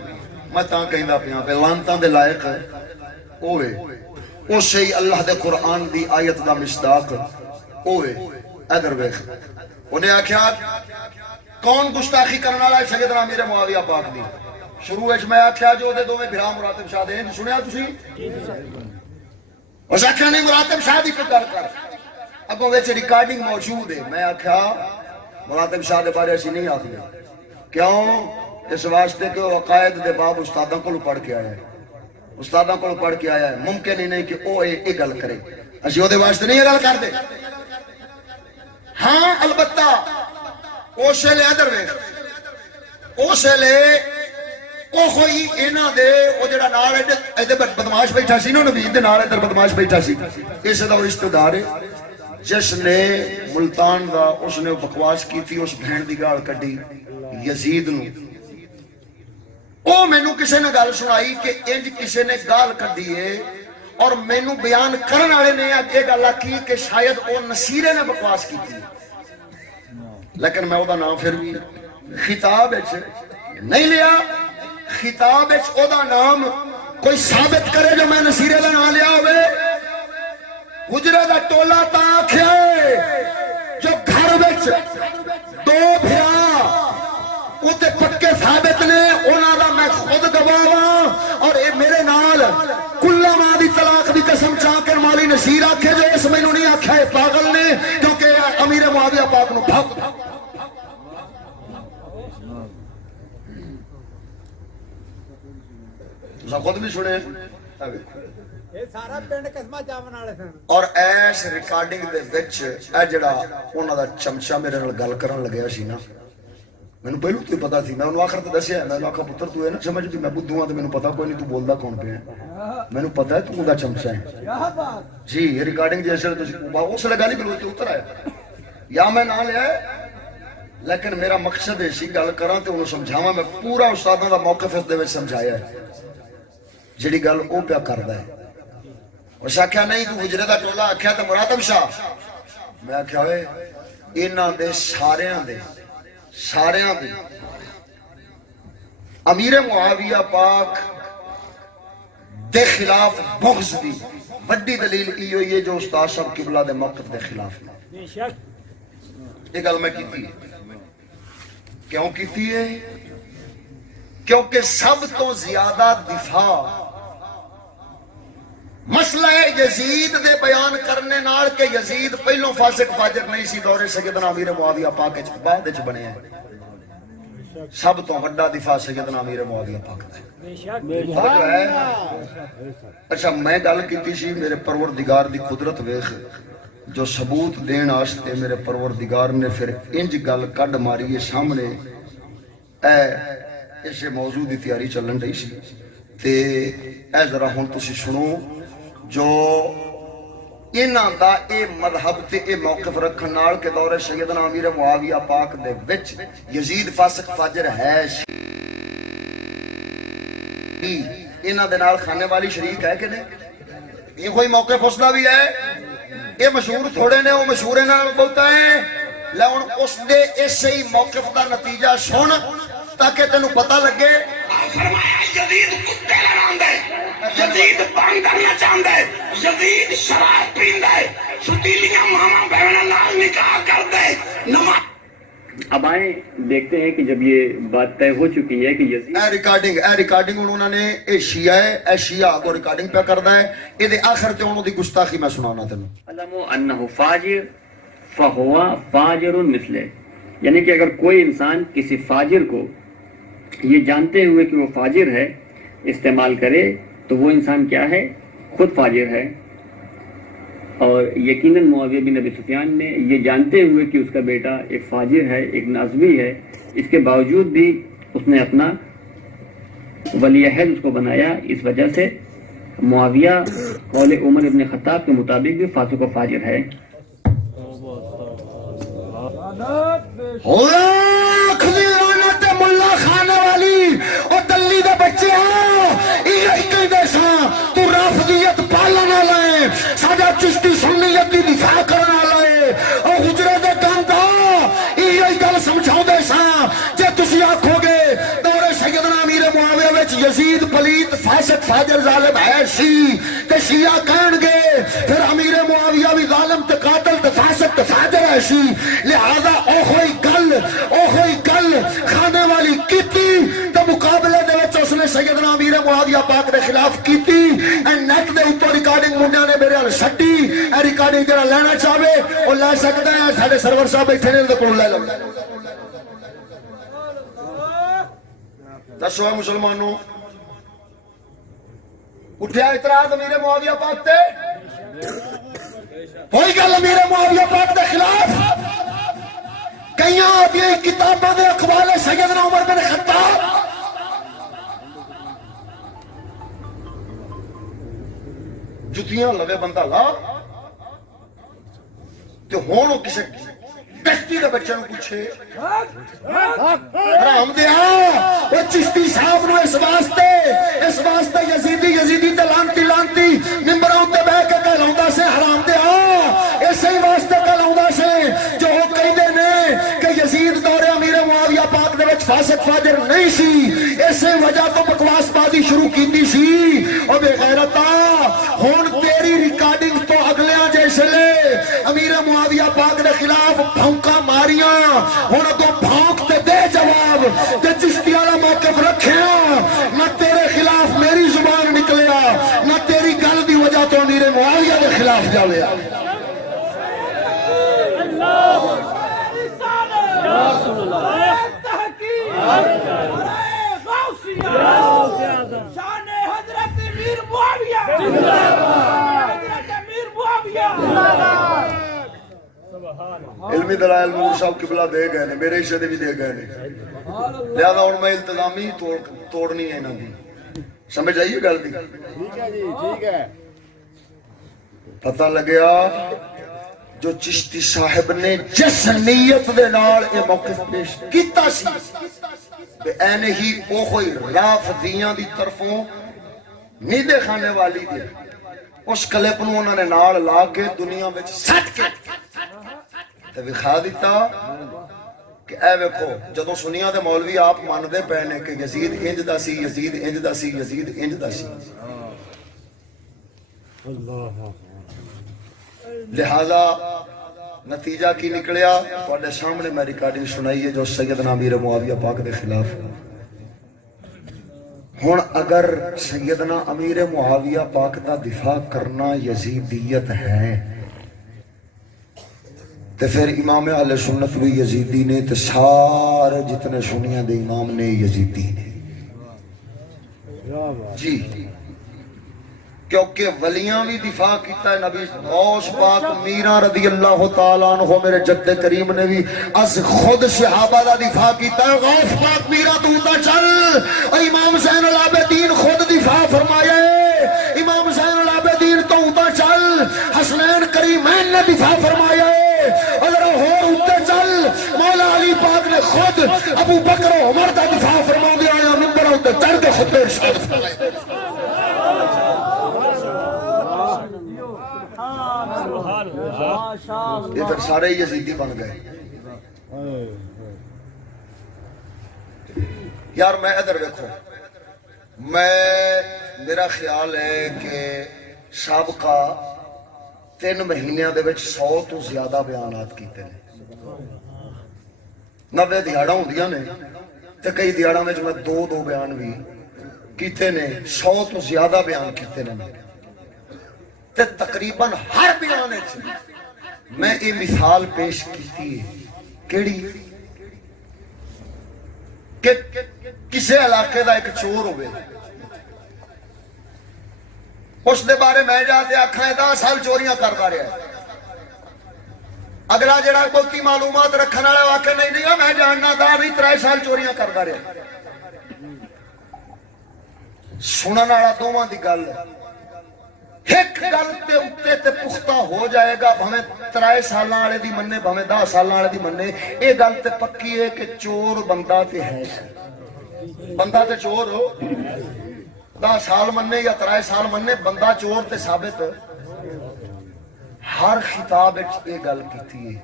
میں تاں کہیں دا پیاں پہ لانتاں دے لائق ہے اوے، اس سے ہی اللہ دے قرآن دی آیت دا مصداق اوے۔ ادھر ویکھ انہیں آکھیا کون گستاخی کرنا ہے سیدنا امیر معاویہ پاک دی؟ شروع وچ میں آکھیا جو دے دوویں بھرا مراتب شاہ دے، سنیا تسی؟ اس آکھیا نہیں مراتب شاہ دی گل کر، اگوں وچ ریکارڈنگ موجود ہے۔ میں آکھیا مراتب شاہ دے بارے اسی نہیں آکھدے، کیوں؟ اس واسطے کہ وہ عقائد دے باب استاداں کول پڑھ کے آیا ہے، استاداں کول پڑھ کے آیا ہے، ممکن ہی نہیں کہ او اے گل کرے، اسی او دے واسطے نہیں گل کر دے۔ ہاں البتہ اسے لے ادھر ویکھ، اسے لے او کوئی انہاں دے او جڑا نال ایدے بدماش بیٹھا سی نا، نبی دے نال ادھر بدماش بیٹھا سی، اس دا رشتہ دار ہے جس نے ملتان دا اس نے بکواس کی تھی، اس بہن دی گال کڈی یزید نو۔ او مینوں کسے نے گل سنائی کہ انج کسے نے گال کڈی ہے، اور مینوں بیان کرن والے نے یہ گل آکھی کہ شاید او نصیرے نے بکواس کی تھی، لیکن میں او دا نام پھر بھی خطاب نہیں لیا۔ خطاب او دا نام کوئی ثابت کرے جو میں نصیرے دا نام لیا ہوئے، حجرے دا ٹولا تا آکھیا جو گھر وچ دو بھرا اُتے پکے ثابت نے، انہاں دا میں خود گواہ ہاں، اور اے میرے نال نصیر آکھے جو اس میں نہیں آکھا ہے پاگل نے، کیونکہ امیر معاویہ پاک نو بھاگ خود بھی سنے یہ سارا پنڈ قسمہ جاون والے سن. اور ایس ریکارڈنگ دے وچ اے جڑا انہاں دا چمچا میرے نال گل کرن لگیا سی نا، مینوں پہلوں تو پتا سی، میں انہوں آخر تے دسیا، میں آکھا پتر تو ہے نا سمجھ کہ میں بدھو ہاں تے مینوں پتا کوئی نہیں تو بولدا کون پیا ہے، مینوں پتا ہے تو دا چمچا ہے. کیا بات. جی یہ ریکارڈنگ جیسے تسی اس لے گل کرو تے اتر آیا یا میں نہ لیا لیکن میرا مقصد ہے سی گل کراں تے انہوں سمجھاواں. میں پورا استاداں دا موقف اس دے وچ سمجھایا ہے جڑی گل او پیا کردا ہے. اس آکھیا نہیں تو حجرے دا ٹولا آکھیا تے مراتب شاہ، میں آکھیا ہوئے انہاں دے ساریاں دے امیر معاویہ پاک دے خلاف بغض دی بڑی دلیل ایو یہ جو استاد صاحب قبلہ دے موقف دے خلاف ہے. یہ گل میں کیتی ہے، کیوں کیتی ہے؟ کیونکہ سب تو زیادہ دفاع مسئلہ یزید دے بیان کرنے نال کہ یزید پہلوں فاسق فاجر نہیں سی دور سیدنا امیر معاویہ پاک وچ بعد وچ بنے ہیں. سب تو بڑا دفاع سیدنا امیر معاویہ پاک دا ہے. اچھا میں گل کیتی سی میرے پروردگار دی قدرت ویکھ جو ثبوت دین واسطے میرے پروردگار نے پھر انج گل کڈ ماری ہے سامنے. اس موضوع دی تیاری چلن رہی سی تے اے ذرا ہن تسی سنو جو انہاں دا اے مذہب تے اے موقف رکھن نال کہ دور سیدنا امیر معاویہ پاک دے وچ یزید فاسق فاجر ہے، انہاں دے نال کھانے والی شریک ہے کہ نہیں؟ یہ کوئی موقف اس دا بھی ہے. یہ مشہور تھوڑے نے وہ مشہور نال بولتا ہے لیکن اس دے اسی موقف دا نتیجہ سن تاکہ تینوں پتہ لگے. فرمایا یزید کتے لڑاندا ہے، یزید بان کرنا چاہندا ہے، یزید شراب پیندا ہے، ستیلیاں ماما بہناں نال نکاح کردا ہے. نماز اب آئیں دیکھتے ہیں کہ جب یہ بات طے ہو چکی ہے کہ یزید اے ریکارڈنگ انہوں نے اے شیعہ ہے، اے شیعہ کو ریکارڈنگ پہ کردا ہے. اے دے آخر تے انہوں دی گستاخی میں سنانا تینوں. علم انہ فاجر فہوا فاجر مثلہ، یعنی کہ اگر کوئی انسان کسی فاجر کو یہ جانتے ہوئے کہ وہ فاجر ہے استعمال کرے تو وہ انسان کیا ہے؟ خود فاجر ہے. اور یقیناً معاویہ بن ابی سفیان نے یہ جانتے ہوئے کہ اس کا بیٹا ایک فاجر ہے، ایک نازوی ہے، اس کے باوجود بھی اس نے اپنا ولی عہد اس کو بنایا. اس وجہ سے معاویہ قول عمر ابن خطاب کے مطابق بھی فاسق و فاجر ہے. ملا خانے والی اور دلی دے بچے تو رافضیت پالن والا ہے، ساڈا چشتی سنیت دی دفاع کرن والا ہے. اور حجرے دے گندا یہ گل سمجھاؤندے ساں جے تسی آکھو گے دور سیدنا امیر معاویہ وچ یزید پلیت فاسق فاجر ظالم ہے سی تے شیعہ کہن گے پھر امیر معاویہ بھی ظالم تے قاتل تے فاسق تے فاجر ہے سی. لہذا اوہی گل کھانے والی کیتی تے مقابلے دے وچ اس نے سیدنا امیر معاویہ پاک دے خلاف کیتی. اے نیٹ دے اوپر ریکارڈنگ منڈیاں نے میرے ال سٹی. اے ریکارڈنگ جڑا لینا چاہے او لے سکدا ہے. ساڈے سرور صاحب بیٹھے نے تے کول لے لو. دسو مسلمانوں اٹھیا اعتراض امیر معاویہ پاک تے؟ کوئی گل امیر معاویہ پاک دے خلاف کئیاں آدھی کتاباں دے اقوال سیدنا عمر بن خطاب جتیاں لگے بندہ لا تے ہون کسے کشتی دے بچے نوں پوچھے حرام دیا وہ چشتی صاحب نو اس واسطے یزیدی تے لانتی ممبراں تے بیٹھ کے کہلاوندا سے حرام دیا اسی واسطے کہلاوندا سے جو وہ کہندے نے کہ یزید دور امیر معاویہ پاک دے وچ فاسق فاجر نہیں سی. اسی وجہ تو بکواس بازی شروع کیتی سی. او بے غیرتا ہن تیری ریکارڈنگ تو اگلیاں جیسے لے امیر معاویہ پاک دے خلاف بھونکا ماریاں ہن اگوں بھونک تے دے جواب تے چشتی والا موقف رکھیا نہ تیرے خلاف میری زبان نکلیا نہ تیری گل دی وجہ تو امیر معاویہ دے خلاف خلاف جاوے علمی دلائل نور صاحب قبلہ دے گئے نے میرے حصے بھی دے گئے نے لہذا اور میں التزامی توڑنی ہے انہوں دی سمجھ آئیے گل دی ٹھیک ہے پتہ لگیا جو چشتی صاحب نے جس نیت دے نال اے موقف پیش کیتا سی بے این ہی او کوئی رافضیاں دی طرفوں نیدے کھانے والی دی اس کلپ نو انہوں نے نال لا کے دنیا وچ سٹ کے تے وکھا دیتا کہ اے ویکھو جدوں سنیاں دے مولوی آپ ماندے پے نے کہ یزید انج دا سی یزید انج دا سی یزید انج دا سی لہذا نتیجہ کی نکلیا تواڈے سامنے میں ریکارڈنگ سنائی ہے جو سیدنا امیر معاویہ پاک دے خلاف ہن اگر سیدنا امیر معاویہ پاک دا دفاع کرنا یزیدیت ہے تے پھر امام اہل سنت بھی یزیدی نے تے سارے جتنے سنیاں دے امام نے یزیدی نے جی کیونکہ ولیاں بھی دفاع کیتا ہے نبی غوث پاک میران رضی اللہ تعالیٰ عنہ میرے جد کریم نے بھی از خود صحابہ دا دفاع کیتا ہے غوث پاک میران تو ہوتا چل امام زین العابدین خود دفاع فرمائے امام زین العابدین تو ہوتا چل حسنین کریمین نے دفاع فرمائے اگر اور ہوتے چل مولا علی پاک نے خود ابو بکر و عمر دا دفاع فرما دیا یا نمبر ہوتے چڑھ کے خود ارشاد فرمائے یہ پھر سارے یزیدی بن گئے یار میں ادھر دیکھو میرا خیال ہے کہ سابقہ 3 مہینیاں دے وچ 100 تو زیادہ بیانات کیتے ہیں 90 دیہاڑاں ہوندیاں نے تے کئی دیہاڑاں وچ میں 2 بیان بھی کیتے نے 100 تو زیادہ بیان کیتے نے تے تقریباً ہر بیان میں یہ مثال پیش کی کیڑی کہ کسے علاقے دا ایک چور ہوئے اس دے بارے میں جاتے آکھائیں 10 سال چوریاں کرتا رہا ہے اگلا جڑا بہتی معلومات رکھنے والا واقع نہیں دیا میں جاننا دا بھی 3 سال چوریاں کرتا رہا سنن والا دوواں دی گل ایک گل تے اتے تے پختہ ہو جائے گا بھویں 3 سالاں والے دی مننے بھویں 10 سالاں والے دی مننے اے گل تے پکی ہے کہ چور بندہ تے ہے بندہ تے چور ہو 10 سال مننے یا 3 سال مننے بندہ چور تے ثابت ہر خطاب وچ یہ گل کیتی ہے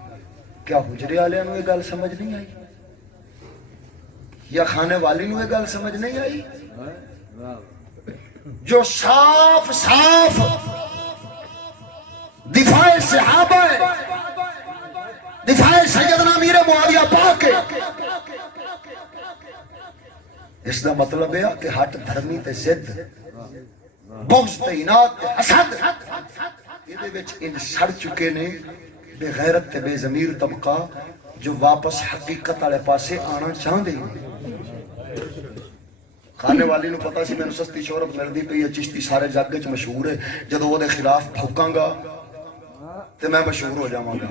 کیا حجرے والے نو یہ گل سمجھ نہیں آئی یا کھانے والی نو یہ گل سمجھ نہیں آئی جو صاف صاف دفاع صحابہ ہے دفاع سیدنا امیر معاویہ پاک ہے اس دا مطلب ہے کہ ہٹ دھرمی تے زد بغض تے اناد تے حسد یہ دے وچ ان سڑ چکے نے بے غیرت تے بے ضمیر طبقہ جو واپس حقیقت والے پاسے آنا چاہندے ہیں کھانے والی نو پتا سی میں سستی شہرت ملدی پئی ہے چشتی سارے جگ وچ مشہور ہے جدوں وہ دے خلاف بھوکاں گا تے میں مشہور ہو جاواں گا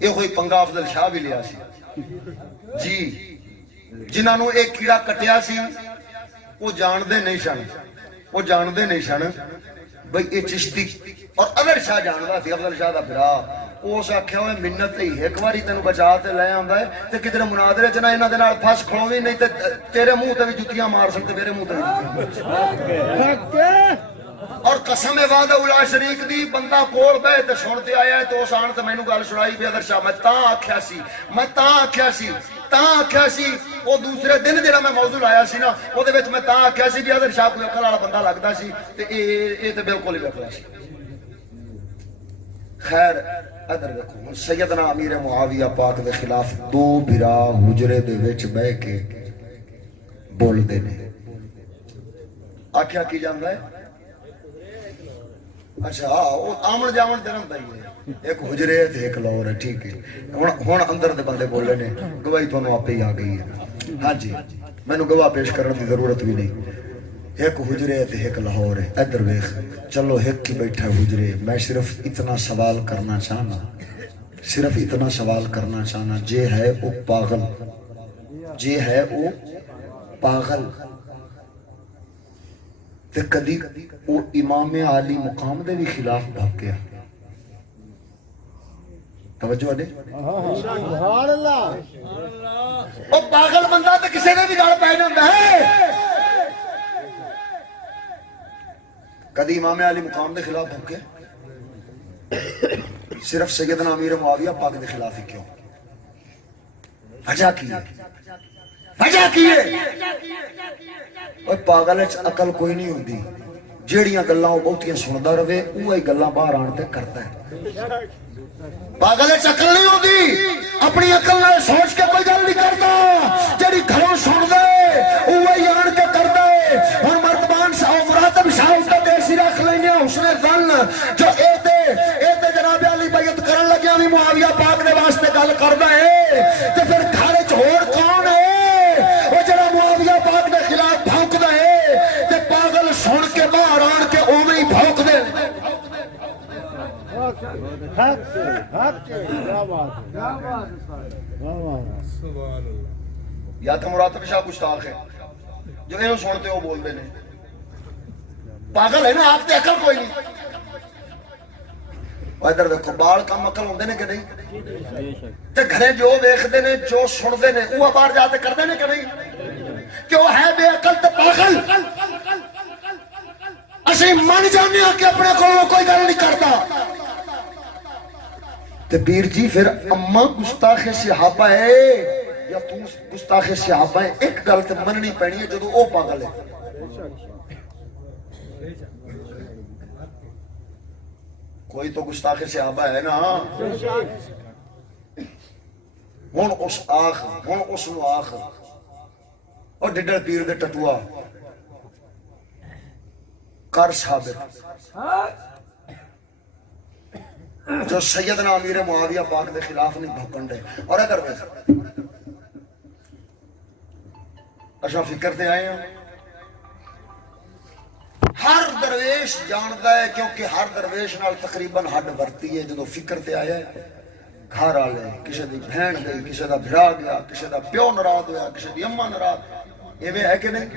یہ کوئی پنگا افضل شاہ بھی لیا سی جی جنہاں نو ایک کیڑا کٹیا سی وہ جاندے نہیں سن بھئی یہ چشتی اور افضل شاہ جاندا سی افضل شاہ دا بھرا اس آکھیا ہوئے منت ہی ایک باری تینوں بچا تے لے آندا ہے تے کدھر مناظرے چ نہ انہاں دے نال پھس کھڑوویں نہیں تے تیرے منہ تے بھی جُتیاں مار سن تے میرے منہ تے بھی اور قسم وعدہ اولا شریک دی بندہ کول بیٹھ تے سنتے آیا ہے تو اس آن تے مینوں گل سنائی بھی افضل شاہ میں تاں آکھیا سی وہ دوسرے دن جڑا میں موضوع لایا سی نا او دے وچ میں تاں آکھیا سی بھی افضل شاہ کوئی عقل والا بندہ لگدا سی تے اے تے بالکل ہی عقل سی خیر ادھر دیکھو سیدنا امیر معاویہ پاک دے خلاف 2 بھرا حجرے دے وچ بہ کے بول دے نے آکھیا کی جاندا ہے اچھا وہ آمن جامن تے رہندا ہی ہے ایک حجرے تے ایک لاہور ہے ٹھیک ہے ہن اندر دے بندے بولے نے گواہی تانوں آپے ہی آ گئی ہے ہاں جی مینوں گواہ پیش کرن دی ضرورت بھی نہیں ایک حجرے تے ایک لاہور ہے ادھر ویکھ چلو ایک کی بیٹھا حجرے میں صرف اتنا سوال کرنا چاہنا صرف اتنا سوال کرنا چاہنا جے ہے او پاگل جے ہے او پاگل تے کدی او امام عالی مقام دے بھی خلاف بھاگ گیا توجہ دے سبحان اللہ او پاگل بندہ تے کسے نے بھی گل پے جاندا ہے کدی امام عالی مقام دے خلاف بھاگ گیا صرف سیدنا امیر معاویہ پاک دے خلاف ہی کیوں وجہ کی ہے وجہ کی ہے اوے پاگل وچ عقل کوئی نہیں ہوندی جیڑیاں گلاں او بہتیاں سندا رہے اوہی گلاں باہر آن تے کردا ہے پاگل وچ عقل نہیں ہوندی اپنی عقل نال سوچ کے کوئی گل نہیں کردا جیڑی گھروں سن دے اوہی آن کے کردا ہے ہن مرتبان صاحب مراتب صاحب تے دیسی رکھ لینے اس نے ظن جو اے تے جناب علی بیعت کرن لگیا بھی معاویہ پاک دے واسطے گل کردا ہے تے پھر گھر وچ ہور کون ہے او جڑا معاویہ پاک دے خلاف بھونکدا ہے تے پاگل سن کے باہر آن کے اوویں ہی بھونک دے یا تو مراتب شاہ گستاخ ہے جو انہوں سنتے ہو بول دے نے پاگل ہے نا آپ تے عقل کوئی نہیں ادھر دیکھو بال کم عقل ہوندے نے کہ نہیں تے گھرے جو ویکھدے نے جو سندے نے وہ باہر جا کے کردے نے کہ نہیں کہ وہ ہے بے عقل تے پاگل اسی من جانے کہ اپنے کو کوئی گل نہیں کرتا تے پیر جی پھر اما گستاخ صحابہ ہے یا تو گستاخ صحابہ ہے ایک گل تے مننی پینی ہے جدوں او پاگل ہے کوئی تو گستاخ صحابہ ہے نا ہن اس آخ ہن اس نو آخ اور ڈڈر پیر دے ٹٹوا کر ثابت جو سیدنا امیر معاویہ پاک دے خلاف نہیں بھوکن دے اور اگر اچھا فکر تے آئے ہیں ہر درویش جانتا ہے کیونکہ ہر درویش نال تقریباً ہڈ ورتی ہے جدو فکر تے آیا ہے گھر والے کسی دی بہن گئی کسی دا بھرا گیا کسی دا پیو ناراض ہویا کسی دی اماں ناراض ایویں ہے کہ نہیں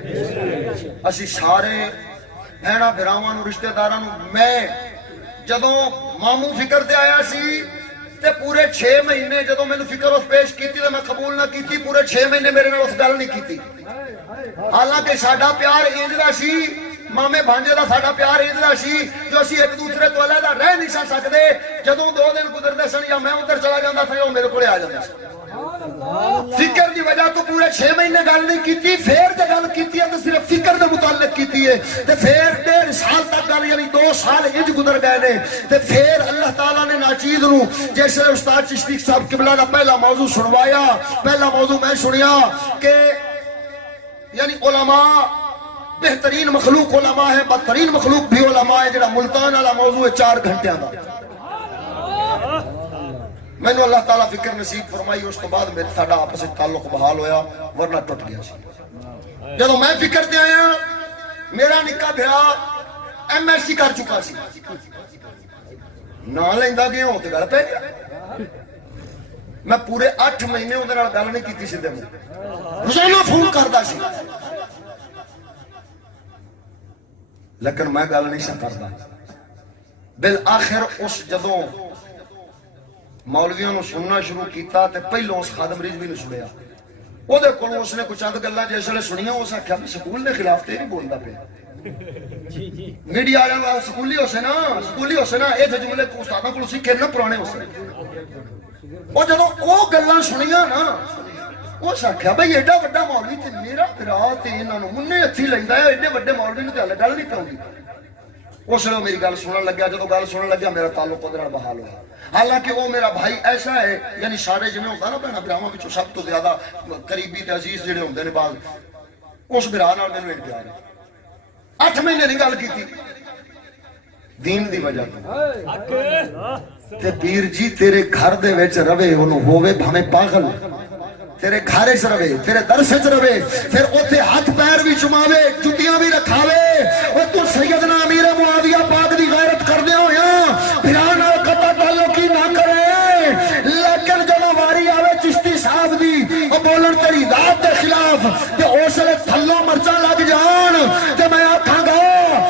اسی سارے بہنا بھراواں نو رشتہ داراں نو میں جدوں ماموں فکر تے آیا سی تے پورے 6 مہینے جدوں مینوں فکر اس پیش کیتی تے میں قبول نہ کیتی پورے 6 مہینے میرے نال اس گل نہیں کیتی حالانکہ ساڈا پیار انج دا سی مامے بھانجے دا ساڈا پیار انج دا سی جو اسی ایک دوسرے تو علیحدہ رہ نہیں سکدے جدوں 2 دن گزردے سن یا میں ادھر چلا جاندا تھا یا میرے کولے آ جاندا سی فکر دی وجہ تو پورے 6 مہینے گل نہیں کیتی پھر تے گل کیتی ہے تے صرف فکر دے متعلق کیتی ہے تے پھر 1.5 سال تک گل یعنی 2 سال انج گزر گئے نے تے پھر اللہ تعالیٰ نے ناچیز نو جیسے استاد چشتی صاحب قبلہ دا پہلا موضوع سنوایا پہلا موضوع میں سنیا کہ یعنی علماء بہترین مخلوق علماء ہے بدترین مخلوق بھی علماء ہے جڑا ملتان والا موضوع ہے 4 گھنٹے دا میں نے اللہ تعالیٰ فکر نصیب فرمائی اس کے بعد میرے ساڈا آپس تعلق بحال ہویا ورنہ ٹوٹ گیا سی جدو میں فکر تے آیا میرا نکا بھرا ایم ایس سی کر چکا سی نہ لیندا گیا ہو تے گل پہ گیا میں پورے 8 مہینے اودے نال گل نہیں کیتی سیدھے منہ روزانہ فون کردا سی لیکن میں گل نہیں کردا بالآخر اس جدوں مولویوں نے سننا شروع کیتا تے پہلوں اس خادم رضوی نے سنیا او دے کولوں اس نے کچھ چند گلاں جس ویلے سنیاں اس آکھیا بھی سکول دے خلاف تے نہیں بولدا پیا میڈیا والے سکولی ہوسے نا اے جملے کو استاداں کولوں سیکھے نا پرانے ہوسے او جدوں او گلاں سنیاں نا اس آکھیا بھئی ایڈا وڈا مولوی تے میرا بھرا تے انہاں نوں مننے ہتھی لیندا ہے ایڈے وڈے مولوی نوں تے ہلے گل نہیں پاؤندی اس نے میری گل سنن لگیا جدوں گل سنن لگیا میرا تعلق اودے نال بحال ہوا حالانکہ وہ میرا بھائی ایسا ہے یعنی سارے جنہیں ہوتا نا بہنا بھراواں وچوں سب تو زیادہ قریبی تے عزیز جڑے ہوندے نے بعض اس بھرا نال مینوں ایک پیار ہے 8 مہینے نہیں گل کیتی دین دی وجہ تے پیر جی تیرے گھر دے وچ رہے انہوں ہووے بھاویں پاگل تیرے گھر وچ رہے تیرے درس وچ رہے پھر اوتھے ہاتھ پیر بھی چماوے جتیاں بھی رکھاوے او تو سیدنا امیر معاویہ پاک دی غیرت کردے ہویا بھرا نال قطع تعلقی نہ کرے لیکن جب واری آوے چشتی صاحب دی او بولن تیری ذات دے خلاف تے اس لے تھلوں مرچاں لگ جان تے میں آکھاں گا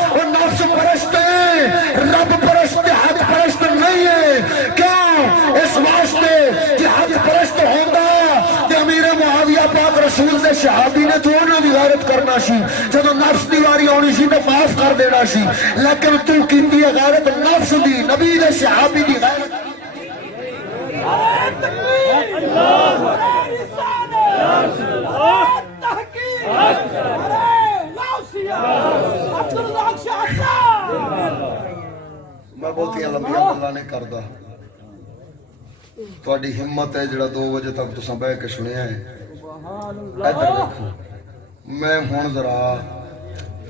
او نفس پرست رب پرست حق پرست نہیں ہے کیوں اس واسطے کہ حق پرست ہوندا تے امیر معاویہ پاک رسول دے صحابی نے تو انہاں دی غیرت کرنا سی جدوں نفس دی واری آنی سی تے معاف کر دینا سی لیکن تو کیتی ہے غیرت نفس دی نبی دے صحابی دی غیرت میں بہت ہی لمبیاں گلاں نہیں کردا تہاڈی ہمت ہے جڑا 2 بجے تک تساں بیٹھ کے سنیا ہے ادھر دیکھو میں ہن ذرا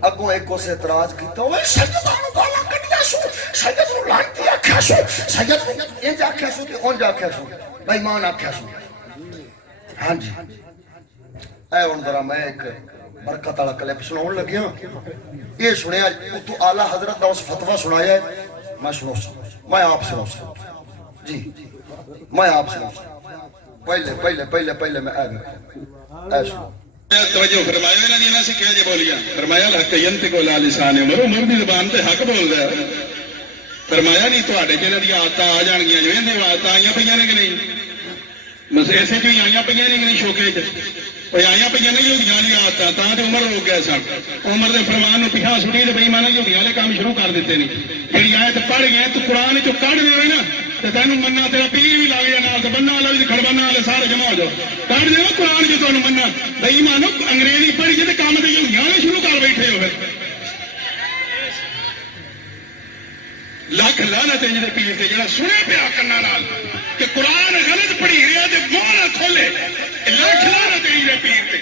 اگوں ایک اس اعتراض کیتا اوے سیداں نوں گالاں کڈیاں سو سید نوں لعنتی آکھیا سو سید انج آکھیا سو تے اونج آکھیا سو بے ایمان آکھیا سو ہاں جی اے ہن ذرا میں ایک برکت والا کلپ سناؤن لگیا یہ سنیا تو اعلی حضرت دا اس فتوی سنایا ہے میں سنو میں آپ سنو جی میں آپ سنو پہلے میں سنو توجہ فرمایا انہاں دی نہ سکھیا جے بولیا فرمایا الحق ینطق علی لسان عمر عمر دی زبان تے حق بولدا ہے فرمایا نہیں تواڈے جنہاں دی عادتاں آ جان گیاں جو اندی عادتاں آئیاں پਈاں نے کہ نہیں بس ایسے جو آئیاں پئیاں نے کہ نہیں شوکے وچ کوئی آئیاں پئیاں نہیں یہودیاں دی عادتاں تاں تے عمر روک گئے سن عمر دے فرمان نوں پیچھے سٹی تے بے ایمان یہودیاں والے کام شروع کر دتے نے جڑی آیت پڑھ گئے تو قرآن وچوں کڈھ دے نا تے تینوں مننا تیرا پیر بھی لگ جائے نال تے بننا والا بھی کھڑبنا والے سارے جمع ہو جاؤ کڈھ دے قرآن جو تانوں مننا بے ایمان انگریزی پڑھی تے کام تے یہودیاں والے شروع کر بیٹھے ہو پھر لاکھ لعنت ہے جے پیر تے جڑا سنے پیا کناں نال کہ قرآن غلط پڑھی رہیا تے منہ نہ کھولے لاکھ لعنت ہے جے پیر تے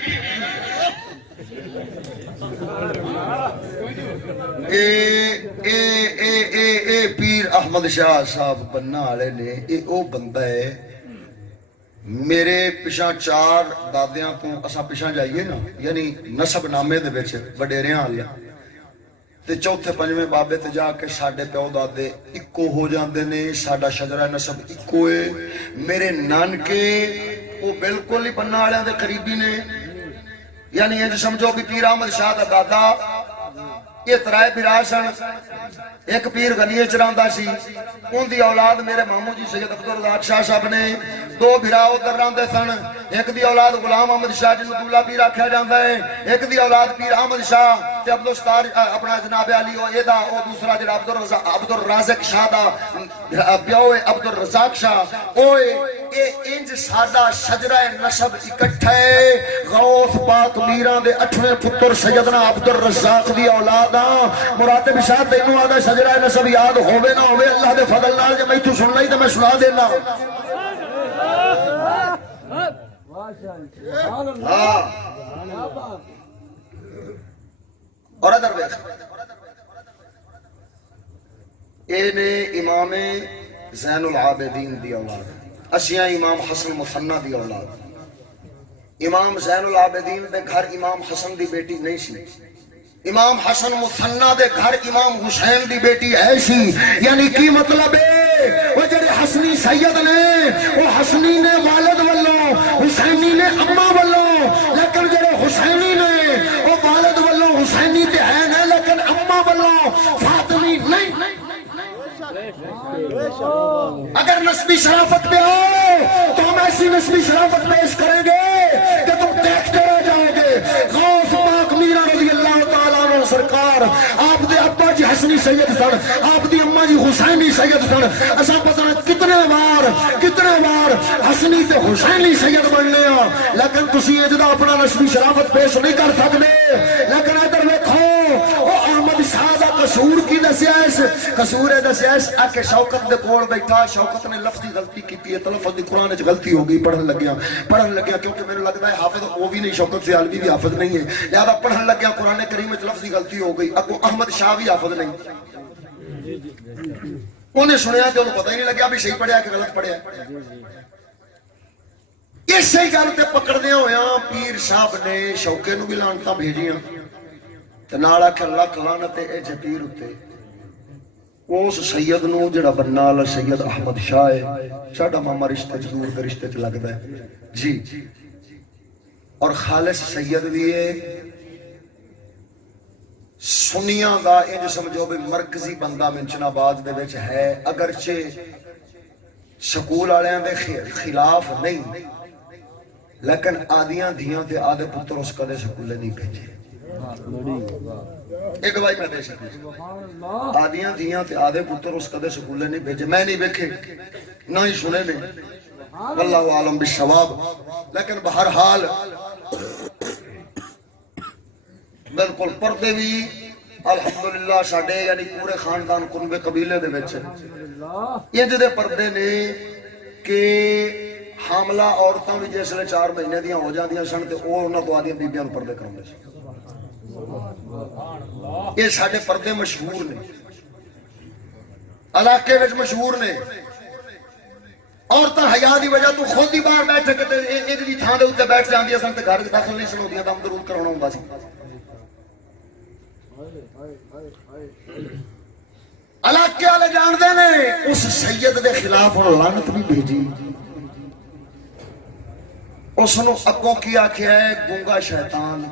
اے پیر احمد شاہ صاحب بننا والے نے اے او بندہ ہے میرے پیچھا 4 دادیاں تو اساں پیچھا جائیے نا یعنی نسب نامے دے وچ وڈیریاں والے تے چوتھے پنجویں بابے تے جا کے ساڈے پیو دادے اکو ہو جاندے نے ساڈا شجرہ نسب اکو ہے میرے نانکے وہ بالکل ہی بننا والے دے قریبی نے یعنی یہ سمجھو بھی پیر احمد شاہ دا دادا یہ 3 بھرا سن ایک پیر غنی چراندا سی ان دی اولاد میرے مامو جی سید عبدالرزاق شاہ صاحب نے 2 بھرا ادھر رہندے سن ایک دی اولاد غلام احمد شاہ جنوں دولہ پیر آکھیا جاندا ہے ایک دی اولاد پیر احمد شاہ تے عبدالستار اپنا جناب علی او اے دا او دوسرا جڑا عبدالرازق شاہ دا پیو ہے عبدالرزاق شاہ اوئے اے انج ساڈا شجرہ نسب اکٹھا ہے غوث پاک میراں دے 8ویں پتر سیدنا عبدالرزاق دی اولاد مراتب شاہ تینوں آدھا شجرہ نسب یاد ہووے نہ ہووے اللہ دے فضل نال جے میں تو سن لئی تے میں سنا دینا اور ادھر دیکھ اے نے امام زین العابدین دی اولاد اسیاں امام حسن مثنی دی اولاد امام زین العابدین دے گھر امام حسن دی بیٹی نہیں سی امام حسن مثنی دے گھر امام حسین دی بیٹی ہے سی یعنی کی مطلب ہے وہ جڑے حسنی سید نے وہ حسنی نے والد والوں حسینی نے اماں والوں لیکن جڑے حسینی نے وہ والد والوں حسینی تے ہے نا لیکن اماں والوں فاطمی نہیں اگر نسبی شرافت پہ ہو تو ہم ایسی نسبی شرافت پیش کریں گے کہ تم دیکھتے رہ جاؤ گے غوث پاک میرا رضی اللہ تعالیٰ عنہ سرکار آپ دے ابا جی حسنی سید سن آپ دی اماں جی حسینی سید سن اساں پتہ کتنے بار حسنی تے حسینی سید بننے ہاں لیکن تسی اجدا اپنا نسبی شرافت پیش نہیں کر سکتے لیکن ادھر دیکھو او احمد شاہ دا قصور کی دسیا اس قصور ہے دسیا اس کہ شوکت دے کول بیٹھا شوکت نے لفظی غلطی کیتی ہے تلفظ دی قرآن وچ غلطی ہو گئی پڑھن لگیا کیونکہ میرے لگتا ہے حافظ وہ بھی نہیں شوکت سے عالوی بھی حافظ نہیں ہے لہذا پڑھن لگیا قرآن کریم وچ لفظی غلطی ہو گئی اگوں احمد شاہ بھی حافظ نہیں انہیں سنیا تو انہوں پتہ ہی نہیں لگیا بھی صحیح پڑھیا کہ غلط پڑھیا. اسی گل تے پکڑدے ہویا پیر صاحب نے شوکے نو بھی لعنتاں بھیجیاں تے نال آکھیا لکھ لعنت اے جے پیر اُتے اس سید نو جڑا بننا والا سید احمد شاہ ہے ساڈا ماما رشتے چ دور دے رشتے چ لگدا ہے جی اور خالص سید بھی ہے سنیاں دا انج سمجھو بھی مرکزی بندہ منچن آباد دے وچ ہے اگرچہ سکول والیاں دے خلاف نہیں لیکن آدیاں دھیاں تے آدھے پتر اس کدے سکولے نہیں بھیجے. ایک گواہی میں دے سکتا آدیاں دھیاں تے آدھے پتر اس کدے سکولے نہیں بھیجے. میں نہیں بیکھے نہ ہی سنے نے واللہ عالم بالصواب. لیکن بہرحال بالکل پردے بھی الحمدللہ ساڈے یعنی پورے خاندان کنبے قبیلے دے وچ انج دے پردے نے کہ حاملہ عورتاں بھی جس لے 4 مہینے دیاں ہو جاندیاں سن تے او انہاں تو آدیاں بیبیاں نوں پردے کراندے سن. یہ ساڈے پردے مشہور نے علاقے وچ مشہور نے. عورتاں حیا دی وجہ تو خود ہی باہر بیٹھ کے تے ایک دی تھاں دے اوتے بیٹھ جاندیاں سن تے گھر وچ داخل نہیں سن ہوندیاں دم درود کراونا ہوندا سی. علاقے والے جاندے نے اس سید دے خلاف ہن لعنت بھی بھیجی. اس نو اگوں کی آکھیا ہے گونگا شیطان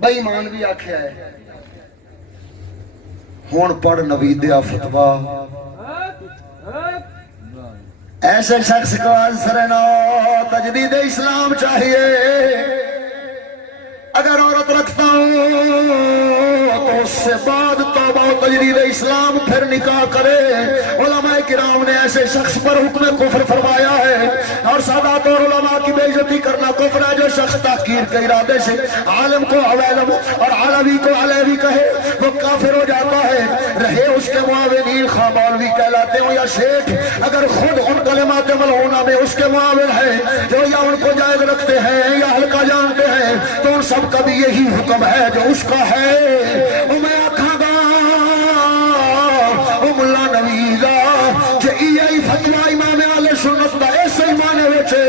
بے ایمان بھی آکھیا ہے. ہن پڑھ نوید دیا فتوا ایسے شخص کو عنصر نو تجدید اسلام چاہیے. اگر عورت رکھتا ہوں تو اس سے بعد توبہ و تجدید اسلام پھر نکاح کرے. علماء کرام نے ایسے شخص پر حکم کفر فرمایا ہے اور سادات اور علماء کی بے عزتی کرنا کفر ہے. جو شخص تحقیر کے ارادے سے عالم کو عویلم اور عالوی کو علیوی کہے وہ کافر ہو جاتا ہے. رہے اس کے معاونین خواہ مولوی کہلاتے ہوں یا شیخ اگر خود ان کلمات ملعونہ میں اس کے معاون ہیں جو یا ان کو جائز رکھتے ہیں یا ہلکا جانتے ہیں تو ان سب کا بھی یہی حکم ہے جو اس کا ہے. میں آکھاں گا ملا نویدہ کہ یہی فتویٰ امام اہل سنت دا ایسے ایمانے وچے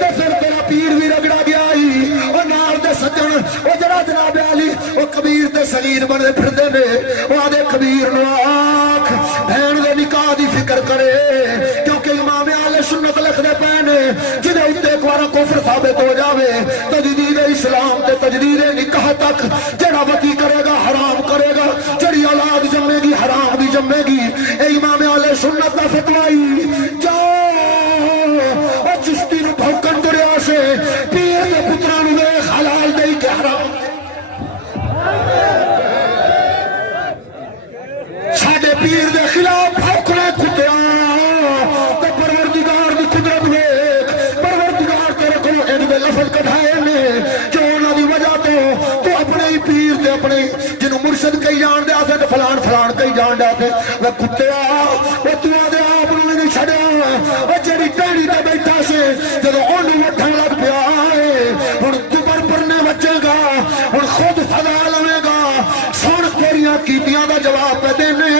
تو پھر تیرا پیر بھی رگڑا گیا ہی اور نار دے سجن وہ جڑا جناب علی وہ کبیر تے صغیر بنے پھر دے نے وہ آدھے کبیر نو آکھ بہن دے نکاح دی فکر کرے کیونکہ امام اہل سنت لکھ دے پہنے جنہیں اتے ایک بارہ کفر ثابت ہو جاوے تجدید اسلام تے تجدید نکاح تک جڑا وطی کرے گا حرام کرے گا جڑی اولاد جمے گی حرام بھی جمے گی. اے امام اہل سنت کا فتوائی جاؤ اور چشتی نو بھوکن دریا سے پیر کے پتران میں حلال دے کے حرام ساڑے پیر دے خلاف بھوکنے کتیا تو پروردگار دی قدرت ویک پروردگار تیرے کو ان دے لفظ کٹھائے نے جو انہوں دی وجہ تو اپنے ہی پیر دے اپنے جنہوں مرشد کئی جان دے آتے فلان فلان کئی جان دے آتے وہ کتیا وہ تُوا دے آپ نے نہیں چھڑیا وہ جڑی ٹیڑی دے بیٹھا سے جدو انہوں وٹھن لگ پیا ہے ان دوبر پرنے بچے گا ان خود فضا لوے گا سن تیریاں کیتیاں دا جواب پہ دینے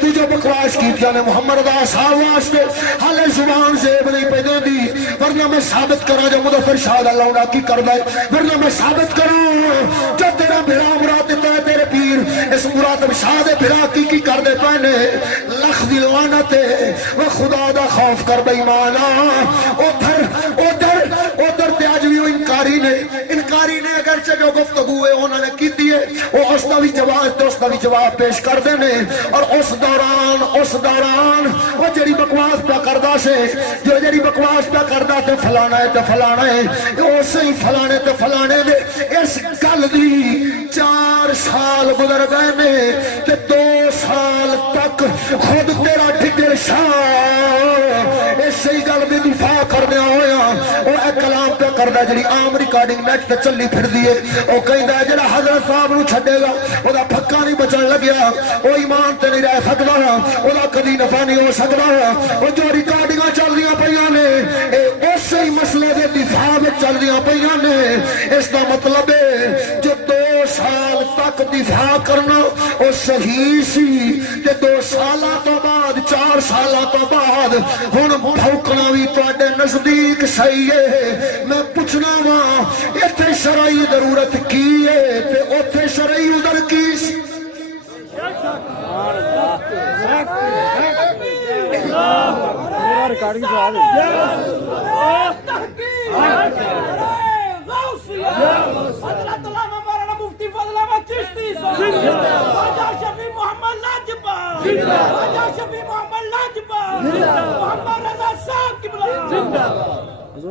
تو جو بکواس کیتیاں نے محمد دا صاحب واسطے حال زبان زیب نہیں پہ دے دی ورنہ میں ثابت کرا جو مدفر شاہد اللہ انہا کی کر دے ورنہ میں ثابت کروں جو تیرا بھرا مراد دیتا ہے تیرے پیر اس مراتب شاہد بھرا کی کر دے پہنے لخ دلوانت وہ خدا دا خوف کر بے ایمانا ادھر تیاجوی انکاری نے اگرچہ جو گفتگو ہے انہوں نے کی دیئے وہ اس دا بھی جواب پیش کر دینے اور اس دوران وہ جڑی بکواس پہ کردہ سے جو جڑی بکواس پہ کردہ تے فلانا ہے تے فلانا ہے اسے ہی فلانے تے فلانے دے اس گل دی 4 سال گزر گئے نے تے 2 سال تک خود تیرا ٹھڈر شاہ اس ہی گل دی دفاع کرنے ہویا وہ ایک کلام پہ کردہ جڑی عام ریکارڈنگ نیٹ تے چلی پھر دیئے وہ کہیں دا جڑا حضرت صاحب نو چھڑے گا وہ دا پھکا نہیں بچن لگیا وہ ایمان تے نہیں رہ سکتا وہ دا کدی نفع نہیں ہو سکتا وہ جو ریکارڈنگاں چل دیا پہیاں نے اس ہی مسئلے دے دفاع میں چل دیا پہیاں نے اس دا مطلب ہے جو 2 سال تک تک دفاع کرنا وہ صحیح سی تے 2 سالاں تو بعد 4 سالاں تو بعد ہن بھوکنا بھی تواڈے نزدیک صحیح ہے میں پوچھنا وا ایتھے شرعی ضرورت کی ہے تے اوتھے شرعی عذر کی سی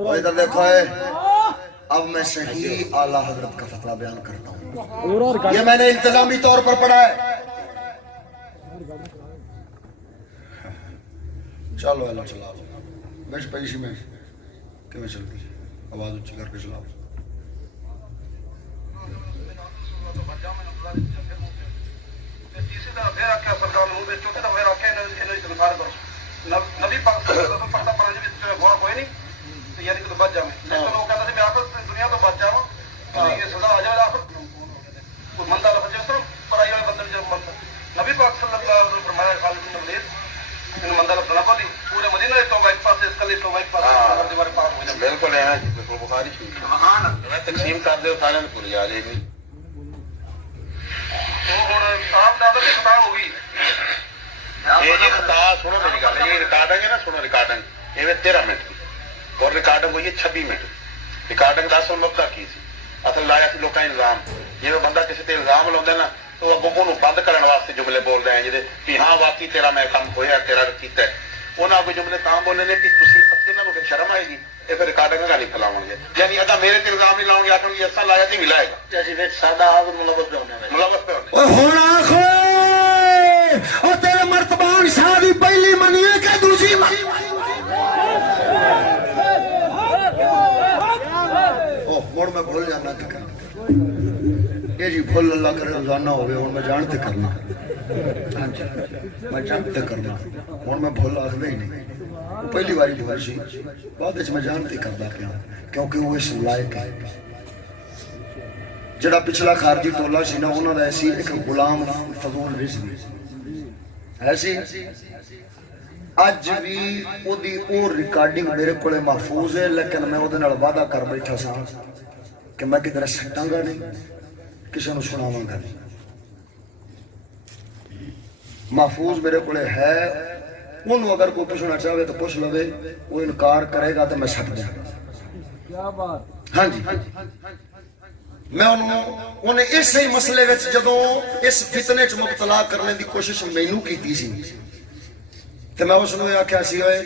ادھر دیکھو ہے اب میں صحیح اعلیٰ حضرت کا فتویٰ بیان کرتا ہوں یہ میں نے انتظامی طور پر پڑھا ہے چلو اللہ چلاؤ بیش پیشی میں کہ میں چلتی آواز اچھی کر کے چلاؤ نبی پاک صلی اللہ علیہ وسلم پڑھتا پڑھا جب گواہ کوئی نہیں تو یعنی کہ تو بچ جاؤں میں تو لوگ کہتا تھے میں آخر دنیا تو بچ جاؤں یہ سزا آ جائے آخر کوئی مندہ لفظ جس طرح پڑھائی والے بندے جب مرتا نبی پاک صلی اللہ علیہ وسلم فرمایا خالد بن ولید ان مندہ لفظ نہ بولی پورے مدینہ ایک توبہ ایک پاس اس کل ایک توبہ ایک پاس ہر دیوار پاس ہو جائے بالکل ہے بالکل بخاری شریف میں تقسیم کر دے سارے نے پوری آ جائے گی تو ہن آپ دا تے خطا ہو گئی یہ جی خطا سنو میری گل یہ ریکارڈنگ ہے نا سنو ریکارڈنگ یہ 13 منٹ کی اور ریکارڈنگ ہوئی ہے 26 منٹ ریکارڈنگ دا اصل مقصد کی سی اصل لایا سی لوکاں الزام جی بندہ کسی تے الزام لاਉਂਦਾ ਨਾ تو اگوں بند کرنے واسطے جملے بولتے ہیں جی کہ ہاں واقعی تیرا میں کام ہویا تیرا کیتا ہے انہاں کوئی جملے تاں بولنے نے کہ تسی انہاں نوں شرم آئے گی یہ پھر ریکارڈنگ کا نہیں پھیلاؤ گے یعنی اگر میرے تے الزام نہیں لاؤ گے آخر یہ اصل لایا نہیں ملائے گا جیسے وچ سادہ آگ ملوث پہ ہونے ملوث پہ ہونے او ہن آخو او تیرے مرتبان شاہ دی پہلی منیے کہ دوسری او مڑ میں بھول جانا کہ یہ جی بھول اللہ کرے روزانہ ہوئے ہوں میں جانتے کرنا میں جانتے کرنا ہوں میں بھول آخر ہی نہیں پہلی باری بھول سی بعد میں جانتے کرنا پیا کیونکہ وہ اس لائق ہے جڑا پچھلا خارجی ٹولا سی نا انہوں نے ایسی ایک غلام فضول رزق ایسی اج بھی او دی اور ریکارڈنگ میرے کولے محفوظ ہے لیکن میں او دے نال وعدہ کر بیٹھا سا کہ میں کدھر سٹاں گا نہیں کسی نو سناواں گا نہیں محفوظ میرے کولے ہے انہوں اگر کوئی پوچھنا چاہے تو پوچھ لوے وہ انکار کرے گا تو میں سٹ دیا کیا بات ہاں جی میں انہیں اس ہی مسئلے وچ جدوں اس فتنے چ مبتلا کرنے دی کوشش مینوں کیتی سی تے میں اس نوں آکھیا سی اوئے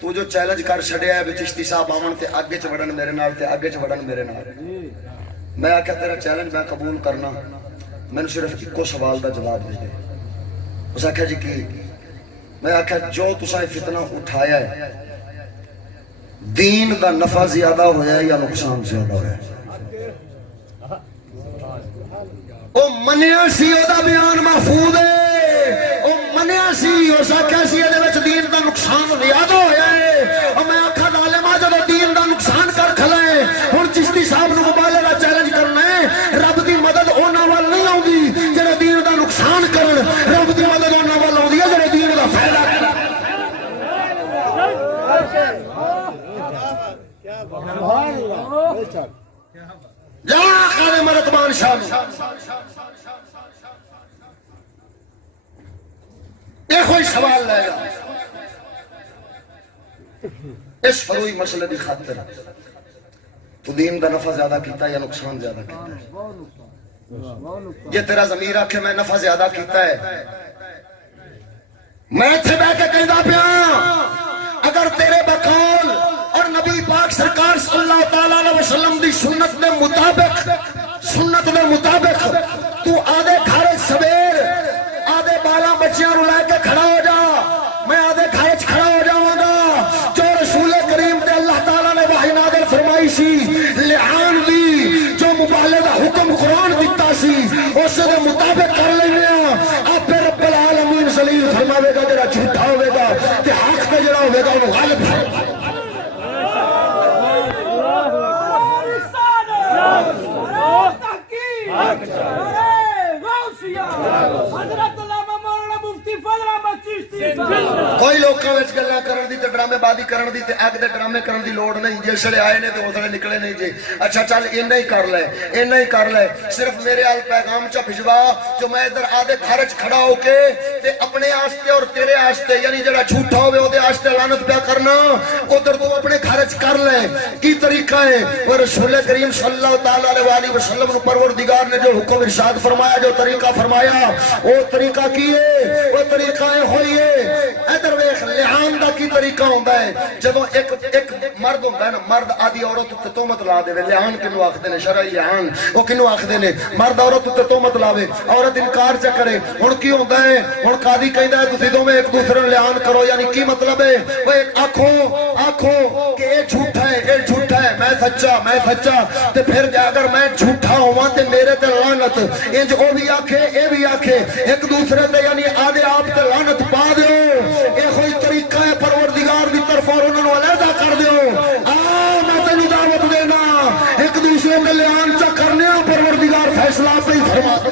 تو جو چیلنج کر چھڈیا ہے چشتی صاحب آون تے اگے چ وڑن میرے نال تے اگے چ وڑن میرے نال میں آکھیا تیرا چیلنج میں قبول کرنا میں صرف ایکو سوال دا جواب دے دے اس آکھیا جی کی میں آکھیا جو تساں فتنہ اٹھایا ہے دین دا نفع زیادہ ہویا ہے یا نقصان زیادہ ہویا ہے او منیا سی او دا بیان محفوظ ہے او منیا سی او ساکھیا سی دے وچ دین دا نقصان زیادہ ہویا ہے او میں آکھا ظالما جدوں دین دا نقصان کر کھلے ہن چشتی صاحب نوں مبالغہ چیلنج کرنا ہے رب دی مدد انہاں وال نہیں آوندی جڑے دین دا نقصان کرن رب دی مدد انہاں وال آوندی ہے جڑے دین دا فائدہ کرن سبحان اللہ جا خانے مرتبان شاہ یہ کوئی سوال لے گا اس فروئی مسئلے دی خاطر تو دین دا نفع زیادہ کیتا ہے یا نقصان زیادہ کیتا ہے یہ تیرا ضمیر آکھے میں نفع زیادہ کیتا ہے میں تھے بہ کے کہندا پیا اگر تیرے بقول اور نبی پاک سرکار صلی اللہ تعالیٰ علیہ وسلم دی سنت دے مطابق تو آدھے گھر سویر آدھے بالا بچیاں رو لے کے کھڑا ہو جا میں آدھے گھر کھڑا ہو جاؤں گا جو رسول کریم تے اللہ تعالیٰ نے وحی نازل فرمائی سی لعان دی جو مبالغہ حکم قرآن دیتا سی اس دے مطابق کر لینے آپ پھر رب العالمین ذلیل فرماوے گا جڑا جھوٹا ہوئے گا تے حق تے جڑا ہوئے گا انہوں غالب ہے کوئی لوکاں وچ گلاں کرن دی تے ڈرامے بازی کرن دی تے اگ دے ڈرامے کرن دی لوڑ نہیں، جس ویلے آئے نے تے اس ویلے نکلے نہیں جی۔ اچھا چل اینا ہی کر لے، اینا ہی کر لے، صرف میرے ال پیغام چا بھجوا جو میں ادھر آدھے گھر وچ کھڑا ہو کے تے اپنے واسطے اور تیرے واسطے یعنی جڑا جھوٹا ہوے اودے واسطے لعنت پیا کرنا، ادھر تو اپنے گھر وچ کر لے۔ کی طریقہ ہے؟ اور رسول کریم صلی اللہ تعالی علیہ وسلم نے پروردگار نے جو حکم ارشاد فرمایا، جو طریقہ فرمایا، وہ طریقہ کی ہے؟ وہ طریقہ ہوئی ہے ادھر ویکھ لعان دا کی طریقہ ہوندا ہے۔ جدوں ایک مرد ہوندا ہے نا، مرد آدھی عورت تے تہمت لا دے، لعان کینو آکھدے نے؟ شرعی لعان او کینو آکھدے نے؟ مرد عورت تے تہمت لاوے، عورت انکار چ کرے، ہن کی ہوندا ہے؟ ہن قاضی کہندا ہے تسی دوویں ایک دوسرے نوں لعان کرو، یعنی کی مطلب ہے؟ او ایک آکھو کہ اے جھوٹا ہے، اے جھوٹا ہے، میں سچا تے پھر اگر میں جھوٹا ہوواں تے میرے تے لعنت، انج او بھی آکھے اے بھی آکھے، ایک دوسرے تے یعنی آدھے آپ تے لعنت پا دیو۔ اے کوئی طریقہ ہے پروردگار دی طرف اور انہاں نوں علیحدہ کر دیو۔ میں تینوں دعوت دینا ایک دوسرے تے لعان چا کرنے، پروردگار فیصلہ پہ ہی فرما دے۔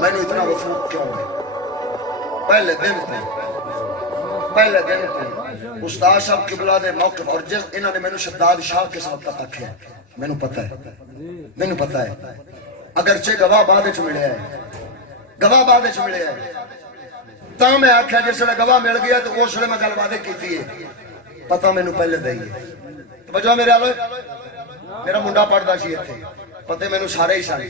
مینوں اتنا وفور کیوں ہے؟ پہلے دن استاد صاحب قبلہ دے موقف اور جس انہوں نے مینوں شداد شاہ کے ساتھ تک آکھیا، مینوں پتہ ہے اگرچہ گواہ بعد وچ ملیا ہے، تاں میں آکھیا جس ویلے گواہ مل گیا تو اس ویلے میں گل وعدے کیتی ہے، پتہ مینوں پہلے دے ہے۔ توجہ میرے آلو، میرا منڈا پڑھدا سی ایتھے، پتہ مینوں سارے ہی سارے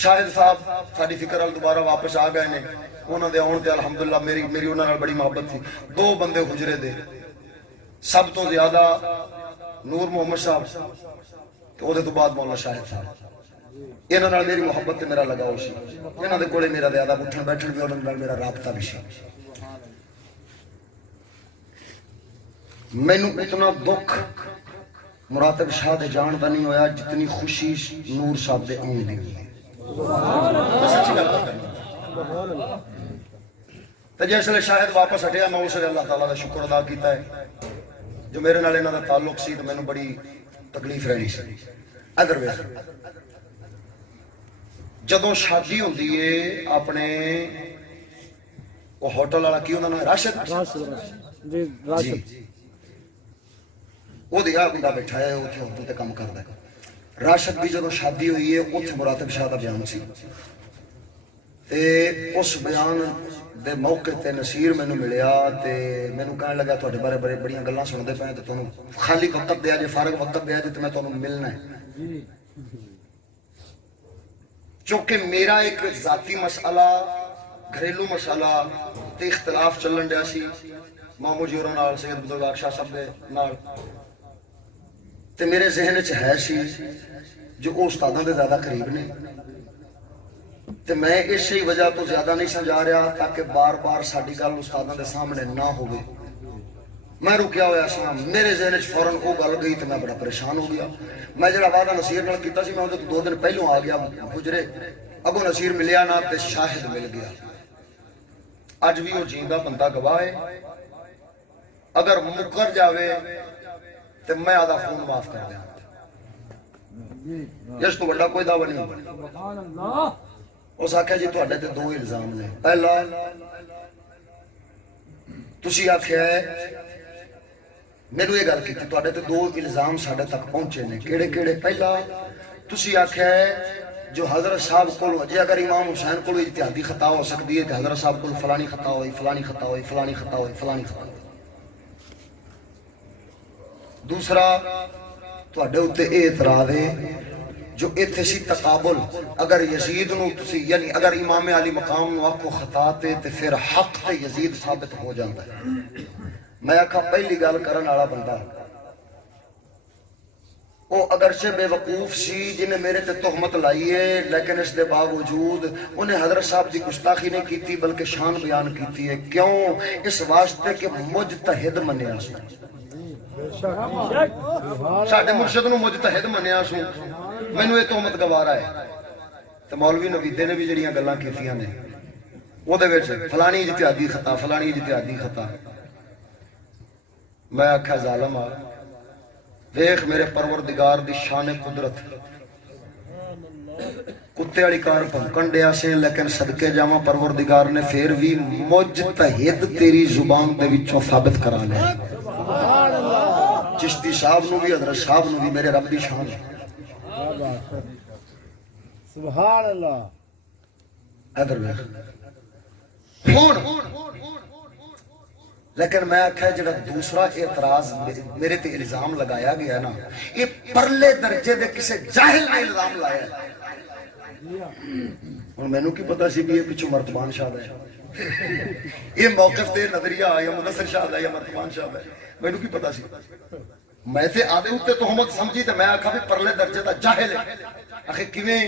شاہد صاحب ساری فکر ال دوبارہ واپس آ گئے نے، انہوں دے آن تے الحمدللہ میری انہوں نے بڑی محبت تھی۔ دو بندے حجرے دے، سب تو زیادہ نور محمد صاحب تے او دے تو بعد مولانا شاہد صاحب، انہوں نے میری محبت تے میرا لگاؤ سی، انہوں دے کولے میرا زیادہ اٹھن بیٹھن بھی، انہوں نے میرا رابطہ بھی سی۔ مینوں اتنا دکھ مراتب شاہ دے جان دا نہیں ہویا جتنی خوشی نور صاحب دے آن دی ہوئی۔ سچی گل کرنا تے جس ویلے شاہد واپس ہٹیا، میں اس ویلے اللہ تعالیٰ دا شکر ادا کیتا ہے جو میرے نال انہاں دا تعلق سی تے مینوں بڑی تکلیف رہنی سی۔ ادھر ویکھ جدوں شادی ہوندی ہے اپنے وہ ہوٹل والا کی انہاں نام راشد جی وہ دیا بندہ بیٹھا ہے اوتھے ہوٹل تے کام کردا ہے۔ راشد بھی جدوں شادی ہوئی ہے اوتھے مراتب شاہ دا بیان سی تے اس بیان دے موقع تے نصیر مینوں ملیا تے مینوں کہنے لگا تواڈے بارے بڑیاں گلاں سندے پئے تے تانوں خالی وقت دیا جے، فارغ وقت دیا جے تے میں تانوں ملنا ہے۔ چونکہ میرا ایک ذاتی مسئلہ گھریلو مسئلہ تے اختلاف چلن ڈیا سی مامو جی ہوراں نال، سید بزرگار شاہ صاحب دے نال، تے میرے ذہن وچ ہے سی جو او استاداں دے زیادہ قریب نے تے میں اسی وجہ تو زیادہ نہیں سمجھا رہا تاکہ بار بار ساڈی گل استاداں دے سامنے نہ ہوے۔ میں رکیا ہوا سا، میرے ذہن وچ فوراً او گل گئی تے میں بڑا پریشان ہو گیا۔ میں جڑا وعدہ نصیر نال کیتا سی میں اودے 2 دن پہلوں آ گیا گجرے، اگوں نصیر ملیا نہ تے شاہد مل گیا۔ اج بھی وہ جیندا بندہ گواہ ہے، اگر مکر جاوے تے میں آدھا خون معاف کر دیا، اس تو بڑا کوئی دعویٰ نہیں ہوگا۔ اس آکھیا جی تواڈے تے 2 الزام نے، پہلا تسی آکھیا ہے میرے یہ گل کیتی تواڈے تے 2 الزام ساڈے تک پہنچے نے، کیڑے کیڑے؟ پہلا تسی آکھیا ہے جو حضرت صاحب کولو جی اگر امام حسین کولو اجتہادی خطا ہو سکتی ہے تے حضرت صاحب کولو فلانی خطا ہوئی، فلانی خطا ہوئی، فلانی خطا ہوئی، فلانی خطا ہوئی۔ دوسرا تواڈے اوتے اے اعتراض ہے جو ایتھے سی تقابل، اگر یزید نو تسی یعنی اگر امام علی مقام نو آکھو خطا تے پھر حق تے یزید ثابت ہو جاندا ہے۔ میں آکھا پہلی گل کرن والا بندہ او اگرچہ بے وقوف سی جنہیں میرے تے تہمت لائی ہے، لیکن اس دے باوجود انہیں حضرت صاحب دی گستاخی نہیں کیتی بلکہ شان بیان کیتی ہے۔ کیوں؟ اس واسطے کہ مجتہد منیا سو، ساڈے مرشد نو مجتہد منیا سو، مینوں یہ تہمت گوارا ہے۔ تے مولوی نویدے نے بھی جڑیاں گلاں کیتیاں نے او دے وچ فلانی اجتہادی خطا، فلانی اجتہادی خطا۔ میں آکھا ظالم آ دیکھ میرے پروردگار دی شان قدرت، کتے والی کار بھونکن ڈیا سے لیکن صدقے جاواں پروردگار نے پھر بھی مجتہد تیری زبان دے وچوں ثابت کرا لیا چشتی صاحب نو بھی حضرت صاحب نو بھی میرے رب دی شان ہے سبحان اللہ ادھر ہون لیکن میں آکھا جڑا دوسرا اعتراض میرے تے الزام لگایا گیا نا یہ پرلے درجے دے کسے جاہل نے الزام لایا ہے اور میں نو کی پتا سی بھی یہ پچھو مرتبان شاہ ہے یہ موقف دے نظریہ یا مدثر شاہ ہے یا مرتبان شاہ ہے میں نو کی پتا سی میں سے آدھے ہوتے تہمت سمجھی تے میں آکھا بھی پرلے درجے دا جاہل ہے آخر کیویں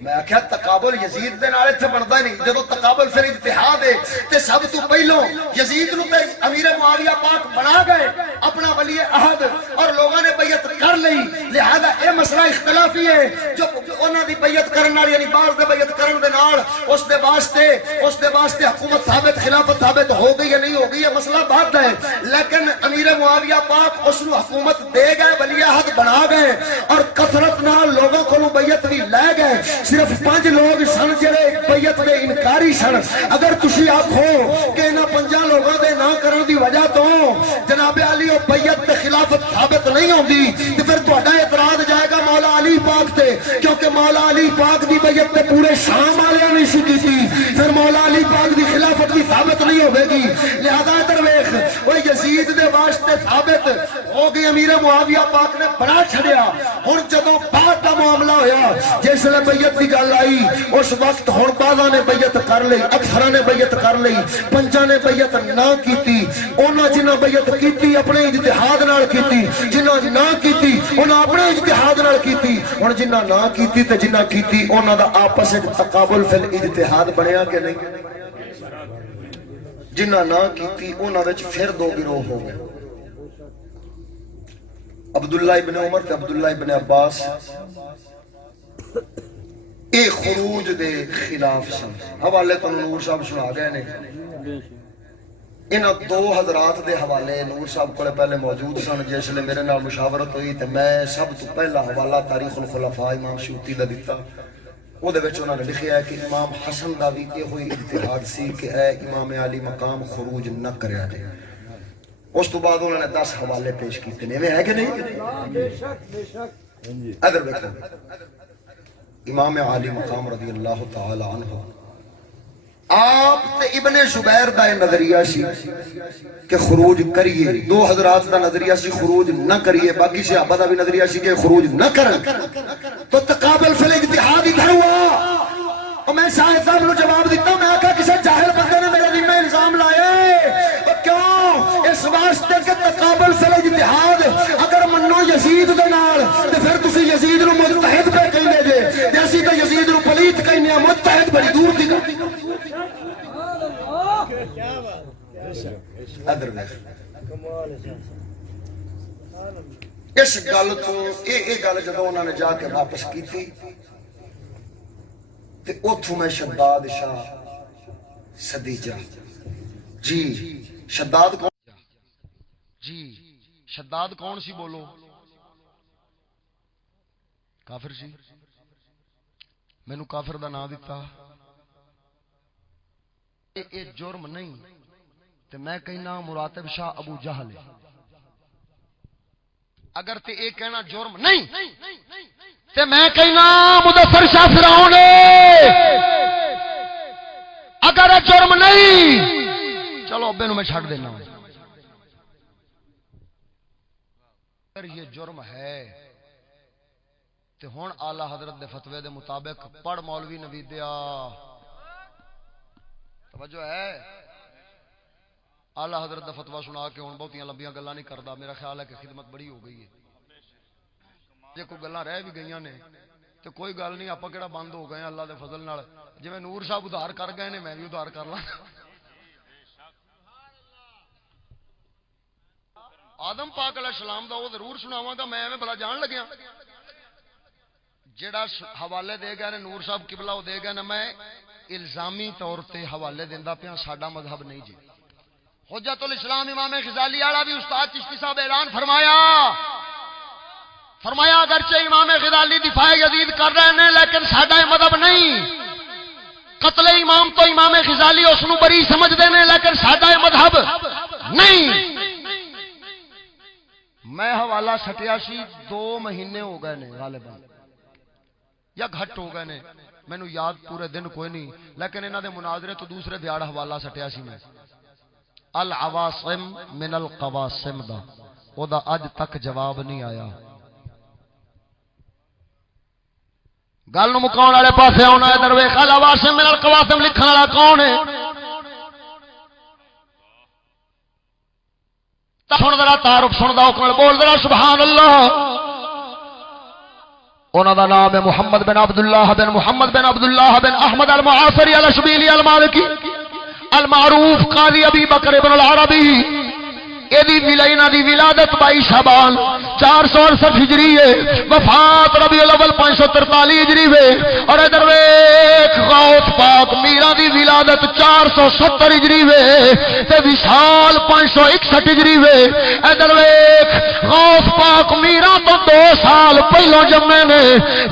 میں آکھیا تقابل یزید دے نال ایتھے بندا نہیں جدوں تقابل پھر اتحاد ہے تے سب تو پہلو یزید نو تے امیر معاویہ پاک بنا گئے اپنا ولی عہد اور لوگوں نے بیعت کر لئی لہذا اے مسئلہ اختلافی ہے جو انہاں دی بیعت کرن نال یعنی بعض دے بیعت کرن دے نال اس دے واسطے حکومت ثابت خلافت ثابت ہو گئی یا نہیں ہو گئی یہ مسئلہ بات ہے لیکن امیر معاویہ پاک اس نو حکومت دے گئے ولی عہد بنا گئے اور کثرت نال لوگوں کو بیعت بھی لے گئے صرف 5 لوگ سن جڑے بیعت دے انکاری سن اگر تسی آکھو کہ انہاں 5 لوگوں دے نہ کرن دی وجہ تو جناب علی او بیعت تے خلافت ثابت نہیں ہوندی تے پھر تہاڈا اعتراض جائے گا مولا علی پاک تے کیونکہ مولا علی پاک دی بیعت تے پورے شام والے نے سی کیتی پھر مولا علی پاک دی خلافت بھی ثابت نہیں ہوے گی لہذا ادھر ویکھ او یزید دے واسطے ثابت ہو گئی امیر معاویہ پاک نے بڑا چھڑیا ہن جدوں بعد دا معاملہ ہویا جس نے بیعت کی گل آئی اس وقت ہن بعضاں نے بیعت کر لئی اکثراں نے بیعت کر لئی 5 نے بیعت نہ کیتی انہاں جنہاں بیعت کیتی اپنے اجتہاد نال کیتی جنہاں نہ کیتی انہاں اپنے اجتہاد نال کیتی ہن جنہاں نہ کیتی تے جنہاں کیتی انہاں دا آپس وچ تقابل فی الاجتہاد بنیا کہ نہیں جنہاں نہ کیتی انہاں وچ پھر 2 گروہ ہو گئے عبداللہ ابن عمر تے عبداللہ ابن عباس اے خروج دے خلاف سن حوالے تو نور صاحب سنا گئے نے انہاں 2 حضرات دے حوالے نور صاحب کو پہلے موجود سن جس لئے میرے نال مشاورت ہوئی تے میں سب تو پہلا حوالہ تاریخ الخلفاء امام شیوطی دا دیتا وہ دے وچ انہاں نے لکھیا ہے کہ امام حسن دا بھی یہ ہوئی اجتہاد سی کہ اے امام علی مقام خروج نہ کریا جائے اس تو بعد انہوں نے 10 حوالے پیش کیتے ہیں ہے کہ نہیں ادھر بیٹھو امام علی مقام رضی اللہ تعالی عنہ آپ تے ابن زبیر دا نظریہ سی کہ خروج کریے 2 حضرات دا نظریہ سی خروج نہ کریے باقی صحابہ دا بھی نظریہ سی کہ خروج نہ کرن تو تقابل فی الاجتہاد ادھر ہوا اور میں شاہد صاحب نے جواب دیتا میں آکھا کسی جاہل بندے نے میرے ذمہ الزام لائے کیوں اس واسطے کہ تقابل فی الاجتہاد اگر منو یزید دے نال تے پھر تسی یزید نو مجتہد پہ کہندے جے تے اسی تے یزید نو پلیت کہنے ہیں مجتہد بڑی دور دی گل ادھر دیکھ اس گل تو اے گل جدوں انہوں نے جا کے واپس کی تھی تے اوتھوں میں شداد شاہ صدیجہ جی شداد کون جی شداد کون سی بولو کافر سی مینوں کافر دا نام دیتا اے جرم نہیں تے میں کہنا مراتب شاہ ابو جہل اگر تے اے کہنا جرم نہیں تے میں کہنا مدثر شاہ فرعون اگر جرم نہیں چلو ابے نو میں چھڑ دینا اگر یہ جرم ہے تے ہن اعلی حضرت دے فتوی دے مطابق پڑھ مولوی نوید دیا توجہ ہے اعلی حضرت دا فتوی سنا کے ہن بہتیاں لمبیاں گلاں نہیں کردا میرا خیال ہے کہ خدمت بڑی ہو گئی ہے جے کوئی گلاں رہ بھی گئیاں نے تو کوئی گل نہیں آپ کہڑا بند ہو گئے اللہ دے فضل نال جی میں نور صاحب ادھار کر گئے نے میں بھی ادھار کر لاں آدم پاک علیہ السلام دا وہ ضرور سناواں گا میں بلا جان لگیا جڑا حوالے دے گئے نے نور صاحب قبلہ وہ دے گئے نا میں الزامی طور تے حوالے دیندا پیا ساڈا مذہب نہیں جی حجت الاسلام امام غزالی والا بھی استاد چشتی صاحب اعلان فرمایا فرمایا اگرچہ امام غزالی دفاع یزید کر رہے ہیں لیکن ساڈا مذہب نہیں، قتل امام تو امام غزالی اس نو بری سمجھتے ہیں لیکن ساڈا مذہب نہیں۔ میں حوالہ سٹیا سی 2 مہینے ہو گئے نے غالباً یا گھٹ ہو گئے نے، مینو یاد پورے دن کوئی نہیں، لیکن انہوں نے مناظرے تو دوسرے دیاڑ حوالہ سٹیا سی میں العواصم من القواسم دا، او دا اج تک جواب نہیں آیا۔ گل نو مکاؤن والے پاسے آنا ہے درویش، العواصم من القواسم لکھن والا کون ہے؟ سن ذرا تعارف سن دا اوکل بول ذرا سبحان اللہ۔ انہاں دا نام ہے محمد بن عبداللہ بن محمد بن عبداللہ بن احمد المعافری الاشبیلی المالکی المعروف قاضی ابی بکر ابن العربی۔ ایدی ولینا دی ولادت 22 شعبان 468 ہجری ہے، وفات ربیع الاول 543 ہجری ہے، اور ادھر ویکھ غوث پاک میرا دی ولادت 470 ہجری ہے تے وصال 561 ہجری ہے۔ ادھر ویکھ غوث پاک میرا تو 2 سال پہلو جمے نے،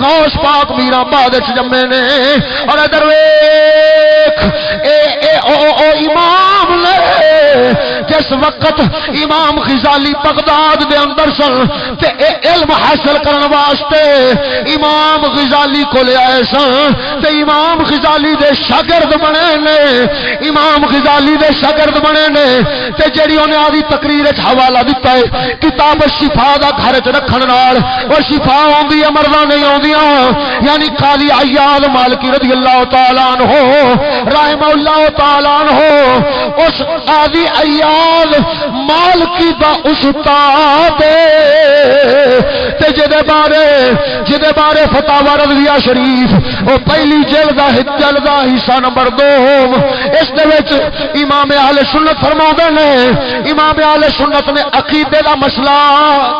غوث پاک میرا بعد وچ جمے نے، اور ادھر ویکھ او امام نے جس وقت امام غزالی بغداد دے اندر سن تے علم حاصل کرنے واسطے امام غزالی کو لے آئے سن تے امام غزالی دے شاگرد بنے نے، امام غزالی دے شاگرد بنے نے تے جڑی انہیں آدھی تقریر وچ حوالہ دتا ہے کتاب شفا دا گھر وچ رکھن نال او شفا ہوندی ہے مرضاں نہیں ہوندیاں، یعنی قاضی عیاض مالکی رضی اللہ تعالی عنہ رحمہ اللہ تعالی عنہ اس قاضی عیاض مالکی دا استاد تے جدے بارے فتاوی رضویہ شریف او پہلی جلد حصہ نمبر 2 اس دے وچ امام اہل سنت فرماندے نے، امام اہل سنت نے عقیدے دا مسئلہ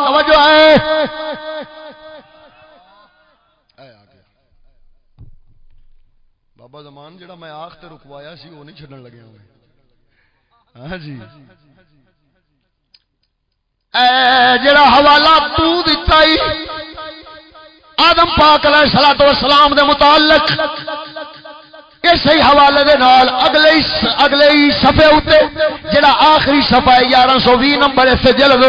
توجہ ہے بابا زمان جڑا میں آخ تے رکوایا سی وہ نہیں چھڈن لگیا ہوئے۔ ہاں جی جڑا حوالہ تو دتا ہی آدم پاک علیہ الصلوۃ والسلام دے متعلق اسی حوالے دے نال اگلے ہی صفحے اوتے جڑا آخری صفحہ ہے 1120 نمبر اس جلد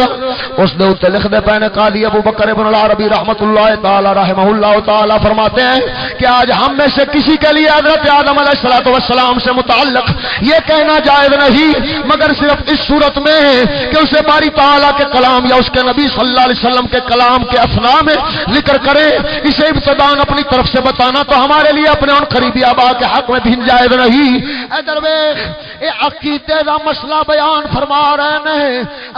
اس دے اوتے لکھ دے پے نے قاضی ابو بکر ابن العربی رحمۃ اللہ تعالی رحمہ اللہ تعالی فرماتے ہیں کہ آج ہم میں سے کسی کے لیے حضرت آدم علیہ الصلوۃ والسلام سے متعلق یہ کہنا جائز نہیں مگر صرف اس صورت میں کہ اسے باری تعالی کے کلام یا اس کے نبی صلی اللہ علیہ وسلم کے کلام کے اثناء میں ذکر کرے، اسے ابتداء اپنی طرف سے بتانا تو ہمارے لیے اپنے ان قریبی آبا کے حق میں بھی جائز نہیں۔ ادھر ویکھ اے عقیدے دا مسئلہ بیان فرما رہے ہیں،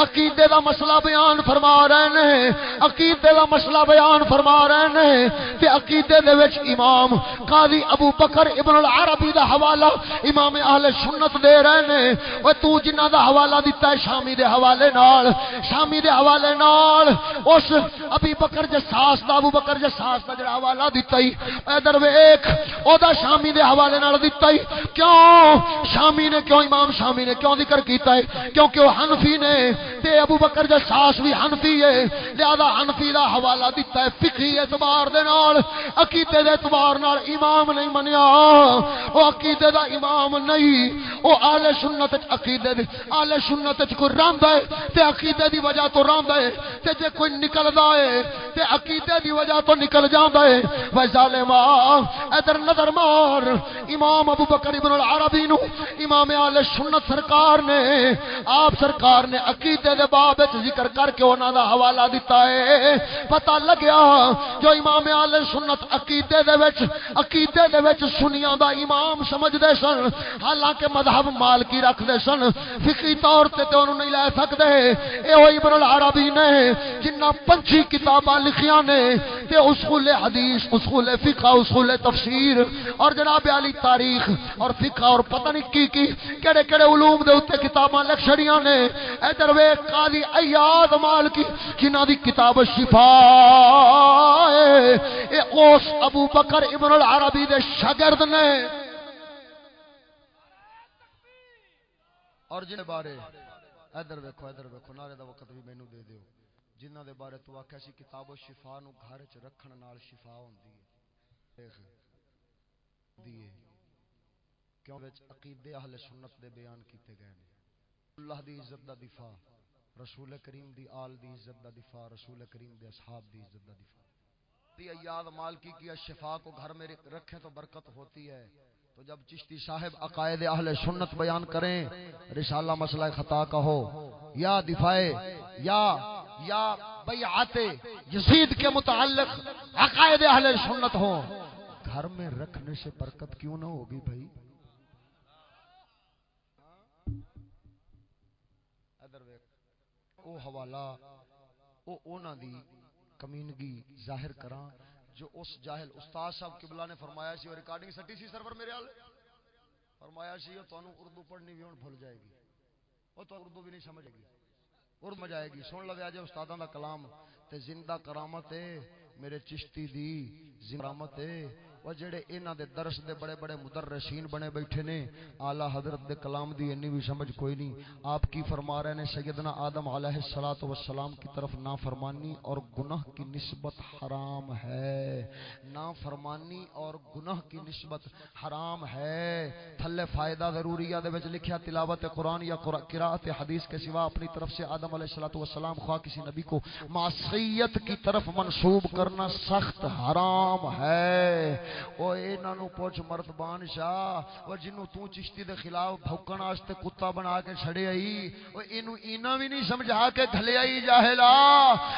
عقیدے دا مسئلہ بیان فرما رہے ہیں، عقیدے دا مسئلہ بیان فرما رہے ہیں تے عقیدے دے وچ امام قاضی ابو بکر ابن العربی دا حوالہ امام اہل سنت دے رہے ہیں۔ او تو جنہ دا حوالہ دتا ہے شامی دے حوالے نال اس ابی بکر جساس دا ابو بکر جساس دا جڑا حوالہ دتا ہی ادھر ویکھ او دا شامی دے حوالے نال دتا ہی کیوں شامی نے کیوں امام شامی نے کیوں ذکر کیتا ہے کیونکہ وہ حنفی نے تے ابو بکر جساس بھی حنفی ہے، لہذا حنفی دا حوالہ دتا ہے فقہی اعتبار دے نال، عقیدے دے اعتبار نال امام نہیں منیا، او عقیدے دا امام نہیں، او اہل سنت عقیدے دے اہل سنت وچ کوئی رہندا ہے تے عقیدے دی وجہ تو رہندا ہے تے جے کوئی نکلدا ہے تے عقیدے دی وجہ تو نکل جاندا ہے۔ و ظالما ادھر نظر مار امام ابو بکر ابن العربی نو امام اہل سنت سرکار نے آپ سرکار نے عقیدے دے باب وچ ذکر کر کے انہاں دا حوالہ دتا ہے، پتہ لگیا جو امام اہل سنت عقیدے دے وچ سنیاں دا امام سمجھدے سن، حالانکہ مذہب مالکی رکھدے سن، فقہی طور تے انہوں نہیں لے سکدے۔ اے او ابن العربی نے جنہ 25 کتاباں لکھیاں نے تے اصول حدیث، اصول فقہ، اصول تفسیر اور جناب علی تاریخ اور فقہ اور پتہ نہیں کی کیڑے علوم دے اوتے کتاباں لکھ چھڑیاں نے۔ ادھر ویکھ قاضی عیاض مالکی جنہاں دی کتاب شفا اے اوس ابو بکر ابن العربی دے شاگرد نے، اور جن بارے ادھر ویکھو نعرے دا وقت بھی مینوں دے دیو جنہاں دے بارے تو آکھیا سی کتاب و شفا نو گھر وچ رکھن نال شفا ہوندی ہے دیے کیوں وچ عقیدے اہل سنت دے بیان کیتے گئے نے اللہ دی عزت دا دفاع رسول کریم دی آل دی عزت دا دفاع رسول کریم دے اصحاب دی عزت دا دفاع ایاد مالکی کی شفا کو گھر میں رکھیں تو برکت ہوتی ہے. تو جب چشتی صاحب عقائد اہل سنت بیان کریں رسالہ مسئلہ خطا کا ہو یا دفاع یا بیعت یزید کے متعلق عقائد اہل سنت ہو گھر میں رکھنے سے برکت کیوں نہ ہوگی بھائی؟ ادھر او حوالہ او اونا دی کمینگی ظاہر کراں جو اس جاہل استاد صاحب قبلہ نے فرمایا سی اور ریکارڈنگ سٹی سی سرور میرے حال فرمایا سی تو انہوں اردو پڑھنی بھی ہوں بھول جائے گی وہ تو اردو بھی نہیں سمجھے گی اردو جائے گی. سن لو آج استاداں دا کلام تے زندہ کرامت ہے میرے چشتی دی زندہ کرامت ہے وہ جڑے انہاں دے درس دے بڑے بڑے مدرسین بنے بیٹھے نے اعلی حضرت دے کلام دی انی بھی سمجھ کوئی نہیں. آپ کی فرما رہے نے سیدنا آدم علیہ الصلوۃ والسلام کی طرف نافرمانی اور گناہ کی نسبت حرام ہے. نافرمانی اور گناہ کی نسبت حرام ہے. تھلے فائدہ ضروریہ دے وچ لکھیا تلاوت قرآن یا قراءت حدیث کے سوا اپنی طرف سے آدم علیہ الصلوۃ والسلام خواہ کسی نبی کو معصیت کی طرف منسوب کرنا سخت حرام ہے. او انہاں نو پوچھ مرتبان شاہ او جنوں تو چشتی دے خلاف بھوکن واسطے کتا بنا کے چھڑے آئی او اینو اینا بھی نہیں سمجھا کے گھلے آئی جاہلا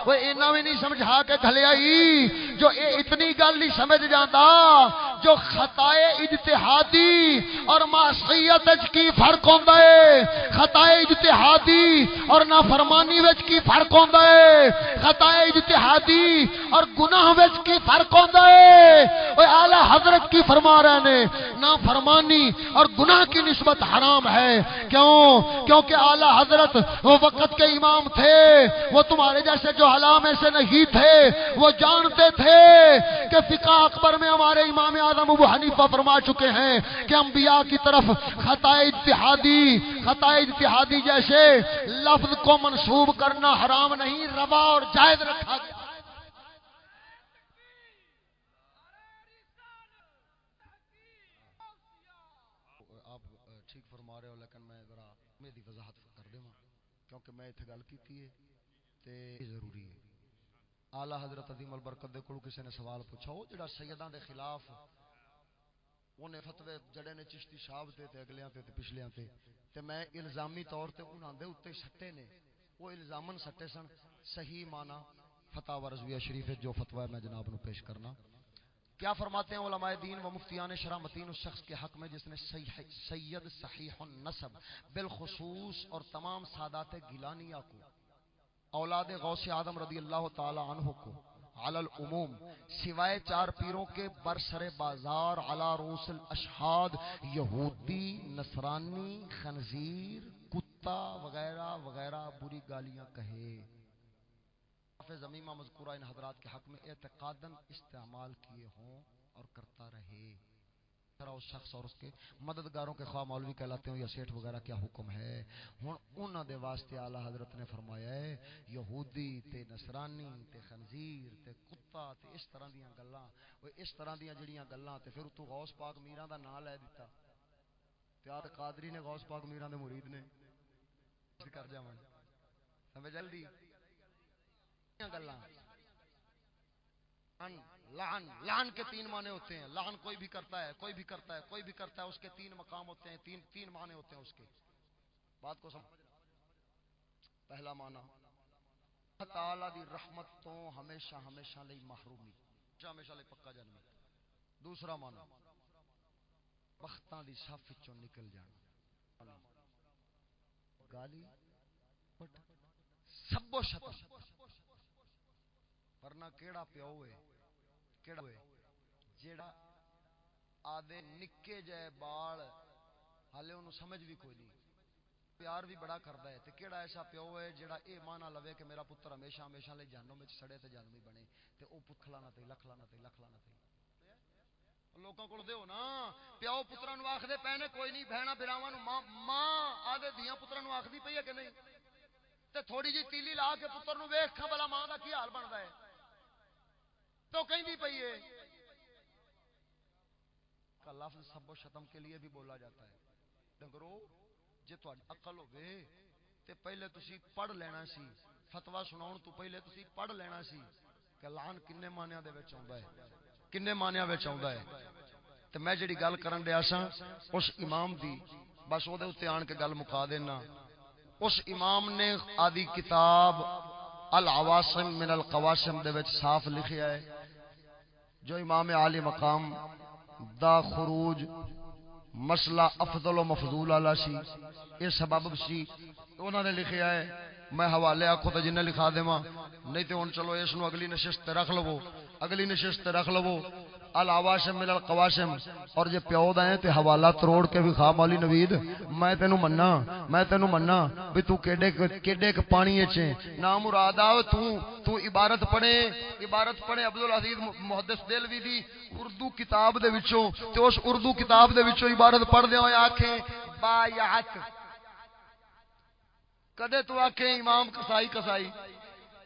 او اینا بھی نہیں سمجھا کے گھلے آئی جو اے اتنی گل نہیں سمجھ جاندا جو خطائے اجتہادی اور معصیت وچ کی فرق ہوندا ہے. خطائے اجتہادی اور نافرمانی وچ کی فرق ہوندا ہے. خطائے اجتہادی اور گناہ وچ کی فرق ہوندا ہے. او اعلی حضرت کی فرما رہے نے نافرمانی اور گناہ کی نسبت حرام ہے. کیونکہ اعلی حضرت وہ وقت کے امام تھے. وہ تمہارے جیسے جو علامے سے نہیں تھے. وہ جانتے تھے کہ فقہ اکبر میں ہمارے امام اعظم ابو حنیفہ فرما چکے ہیں کہ انبیاء کی طرف خطائے اجتہادی جیسے لفظ کو منسوب کرنا حرام نہیں روا اور جائز رکھا گیا. ٹھیک فرما رہے ہو لیکن میں ذرا میری وضاحت کر دوں کیونکہ میں اتنے گل کی تے ضروری ہے. اعلی حضرت عظیم البرکت دے کولوں کسی نے سوال پوچھا وہ جڑا سیداں دے خلاف انہیں فتوی جڑے نے چشتی صاحب تے اگلیاں تے پچھلیاں تے میں الزامی طور تے انہاں دے اوتے سٹے نے وہ الزامن سٹے سن. صحیح معنی فتاوی رضویہ شریف جو فتوی میں جناب نو پیش کرنا. کیا فرماتے ہیں علماء دین و مفتیان شرع متین اس شخص کے حق میں جس نے سید صحیح النسب بالخصوص اور تمام سادات گیلانیہ کو اولاد غوث اعظم رضی اللہ تعالی عنہ کو علی العموم سوائے 4 پیروں کے برسر بازار علی رؤوس الاشہاد یہودی نصرانی خنزیر کتا وغیرہ وغیرہ بری گالیاں کہے. زمینہ مذکورہ ان حضرات کے حق میں اعتقاداً استعمال کیے ہوں اور کرتا رہے. اس شخص اور اس کے مددگاروں کے خواہ مولوی کہلاتے ہوں یا سیٹھ وغیرہ کیا حکم ہے. ہن انہاں دے واسطے اعلی حضرت نے فرمایا ہے یہودی تے نصرانی تے خنزیر تے کتا تے اس طرح دیاں گلاں اس طرح دیاں جڑیاں گلاں تے پھر تو غوث پاک میراں دا نام لے دتا تے قادری نے غوث پاک میراں دے مرید نے کر جاواں سمجھ جلدی لعن کے 3 معنی ہوتے ہیں. لعن کوئی بھی کرتا ہے اس کے 3 مقام ہوتے ہیں. تین معنی ہوتے ہیں اس کے. بات کو سمجھ. پہلا معنی اللہ تعالی دی رحمت تو ہمیشہ لئی محرومی ہمیشہ لئی پکا جاننا. دوسرا معنی بختاں دی صف وچوں نکل جانا. گالی پٹ سب و شتم ورنہ کیڑا پیو ہے جیڑا آدھے نکے جائے بال حالے انہوں سمجھ بھی کوئی نہیں پیار بھی بڑا کردا ہے. تے کیڑا ایسا پیو ہے جیڑا اے مانا لوے کہ میرا پتر ہمیشہ لے جہنم وچ سڑے تے جہنمی بنے تے او پکھلا نہ تے لکھ لانا تے لوکاں کول دیو نا پیو پتراں نو آکھدے پے نے کوئی نہیں بہنا براواں نو ماں آدھے دیاں پتراں نو آکھدی پئی ہے کہ نہیں تے تھوڑی جی تیلی لا کے پتر نو ویکھ کھا بلا ماں دا کی حال بندا ہے تو کہندی پئی ہے کا لفظ سب و شتم کے لیے بھی بولا جاتا ہے ڈنگرو جے تہاڈی عقل ہوے تے پہلے تسی پڑھ لینا سی فتوی سناؤن تو پہلے تسی پڑھ لینا سی کہ لعن کنے معنیاں دے وچ آوندا ہے کنے معنیاں وچ آوندا ہے تے میں جڑی گل کرن دیا ساں اس امام دی بس او دے اوتے آن کے گل مکا دینا اس امام نے آدھی کتاب العواصم من القواسم دے وچ صاف لکھیا ہے جو امام عالی مقام دا خروج مسئلہ افضل و مفضول والا سی یہ سبب سی انہوں نے لکھیا ہے میں حوالے آکھو تو جنہیں لکھا دیواں نہیں تو ہن چلو اس نو اگلی نشست تے رکھ لو اگلی نشست تے رکھ لو العواشم من القواشم اور جے پیو دا ہے تے حوالہ تروڑ کے بھی کھا مولی نوید میں تینوں مننا بھی تو کیڈے پانی وچ نا مراد آ تو عبارت پڑھے عبدالعزیز محدث دہلوی دی اردو کتاب دے وچوں تے اس اردو کتاب دے وچوں عبارت پڑھ دے ہوئے آکھیں بایعت کدے تو آکھیں امام کسائی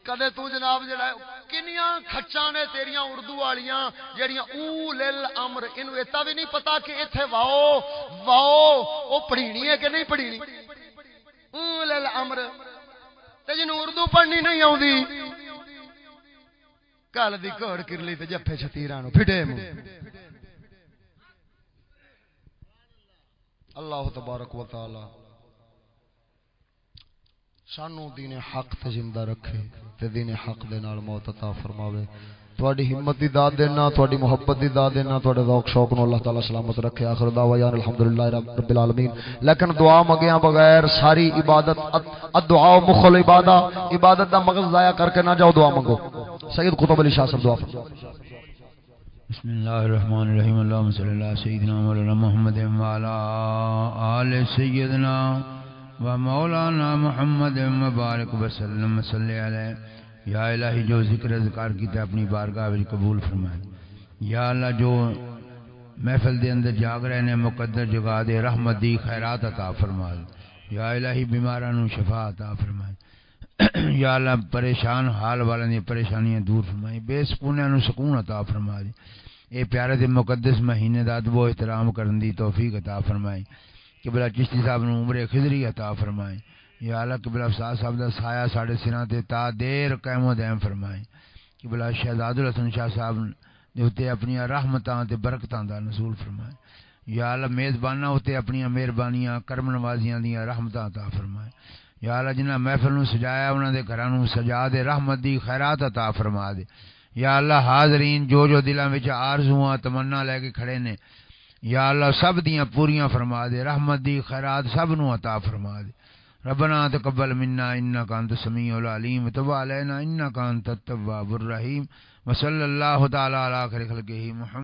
کدے تو جناب جڑا کنیاں کھچاں نے تیریاں اردو والیاں جڑیاں اول الامر انو ایتا بھی نہیں پتا کہ ایتھے واو او پڑھینی ہے کہ نہیں پڑھینی اول الامر تے جنوں اردو پڑھنی نہیں آوندی کل دی گھڑ کرلی تے جفے چھتیراں نو پھٹے منہ اللہ تبارک و تعالی سانو دین حق تے زندہ رکھے تے دین حق دے نال موت عطا فرماوے تواڈی ہمت دی داد دینا تواڈی محبت دی داد دینا تواڈے ذوق شوق نو اللہ تعالی سلامت رکھے آخر دعوانا الحمدللہ رب العالمین لیکن دعا مگیاں بغیر ساری عبادت الدعاء مخ العبادہ عبادت دا مغز ضائع کر کے نہ جاؤ دعا مانگو سید قطب علی شاہ صاحب دعا فرمائیں بسم اللہ الرحمن الرحیم اللہم صلی اللہ سیدنا مولانا محمد وعلی آل سیدنا و مولانا محمد مبارک وسلم صلی علیہ یا الہی جو ذکر اذکار کیتا اپنی بارگاہ وچ قبول فرمائے یا اللہ جو محفل دے اندر جاگ رہے نے مقدر جگا دے رحمت دی خیرات عطا فرما یا الہی بیماراں نو شفا عطا فرمائے یا اللہ پریشان حال والوں دی پریشانیاں دور فرمائے بے سکونیاں نو سکون عطا فرما دے اے پیارے دے مقدس مہینے دا ادب و احترام کرن دی توفیق عطا فرمائے کہ بلا چشتی صاحب نو عمر خضری عطا فرمائے یا اللہ کہ بلا استاد صاحب دا سایہ ساڑھے سراں تے تا دیر قائم و دائم فرمائے کہ بلا شہزاد الحسن شاہ صاحب دے اوتے اپنی رحمتاں تے برکتاں دا نزول فرمائے یا اللہ میزباناں اوتے اپنی مہربانیاں کرم نوازیاں دیاں رحمتاں عطا فرمائے یا اللہ جنہاں محفل نو سجایا انہاں دے گھراں نو سجا دے رحمت دی خیرات عطا فرما دے یا اللہ حاضرین جو دلاں وچ آرزواں تمنا لے کے کھڑے نے یا اللہ سب دیاں پوریاں فرما دے رحمت دی خیرات سب نو عطا فرما دے ربنا تقبل منا انک انت السمیع العلیم وتب علینا انک انت التواب الرحیم وصلی اللہ تعالی علی خیر خلقہ محمد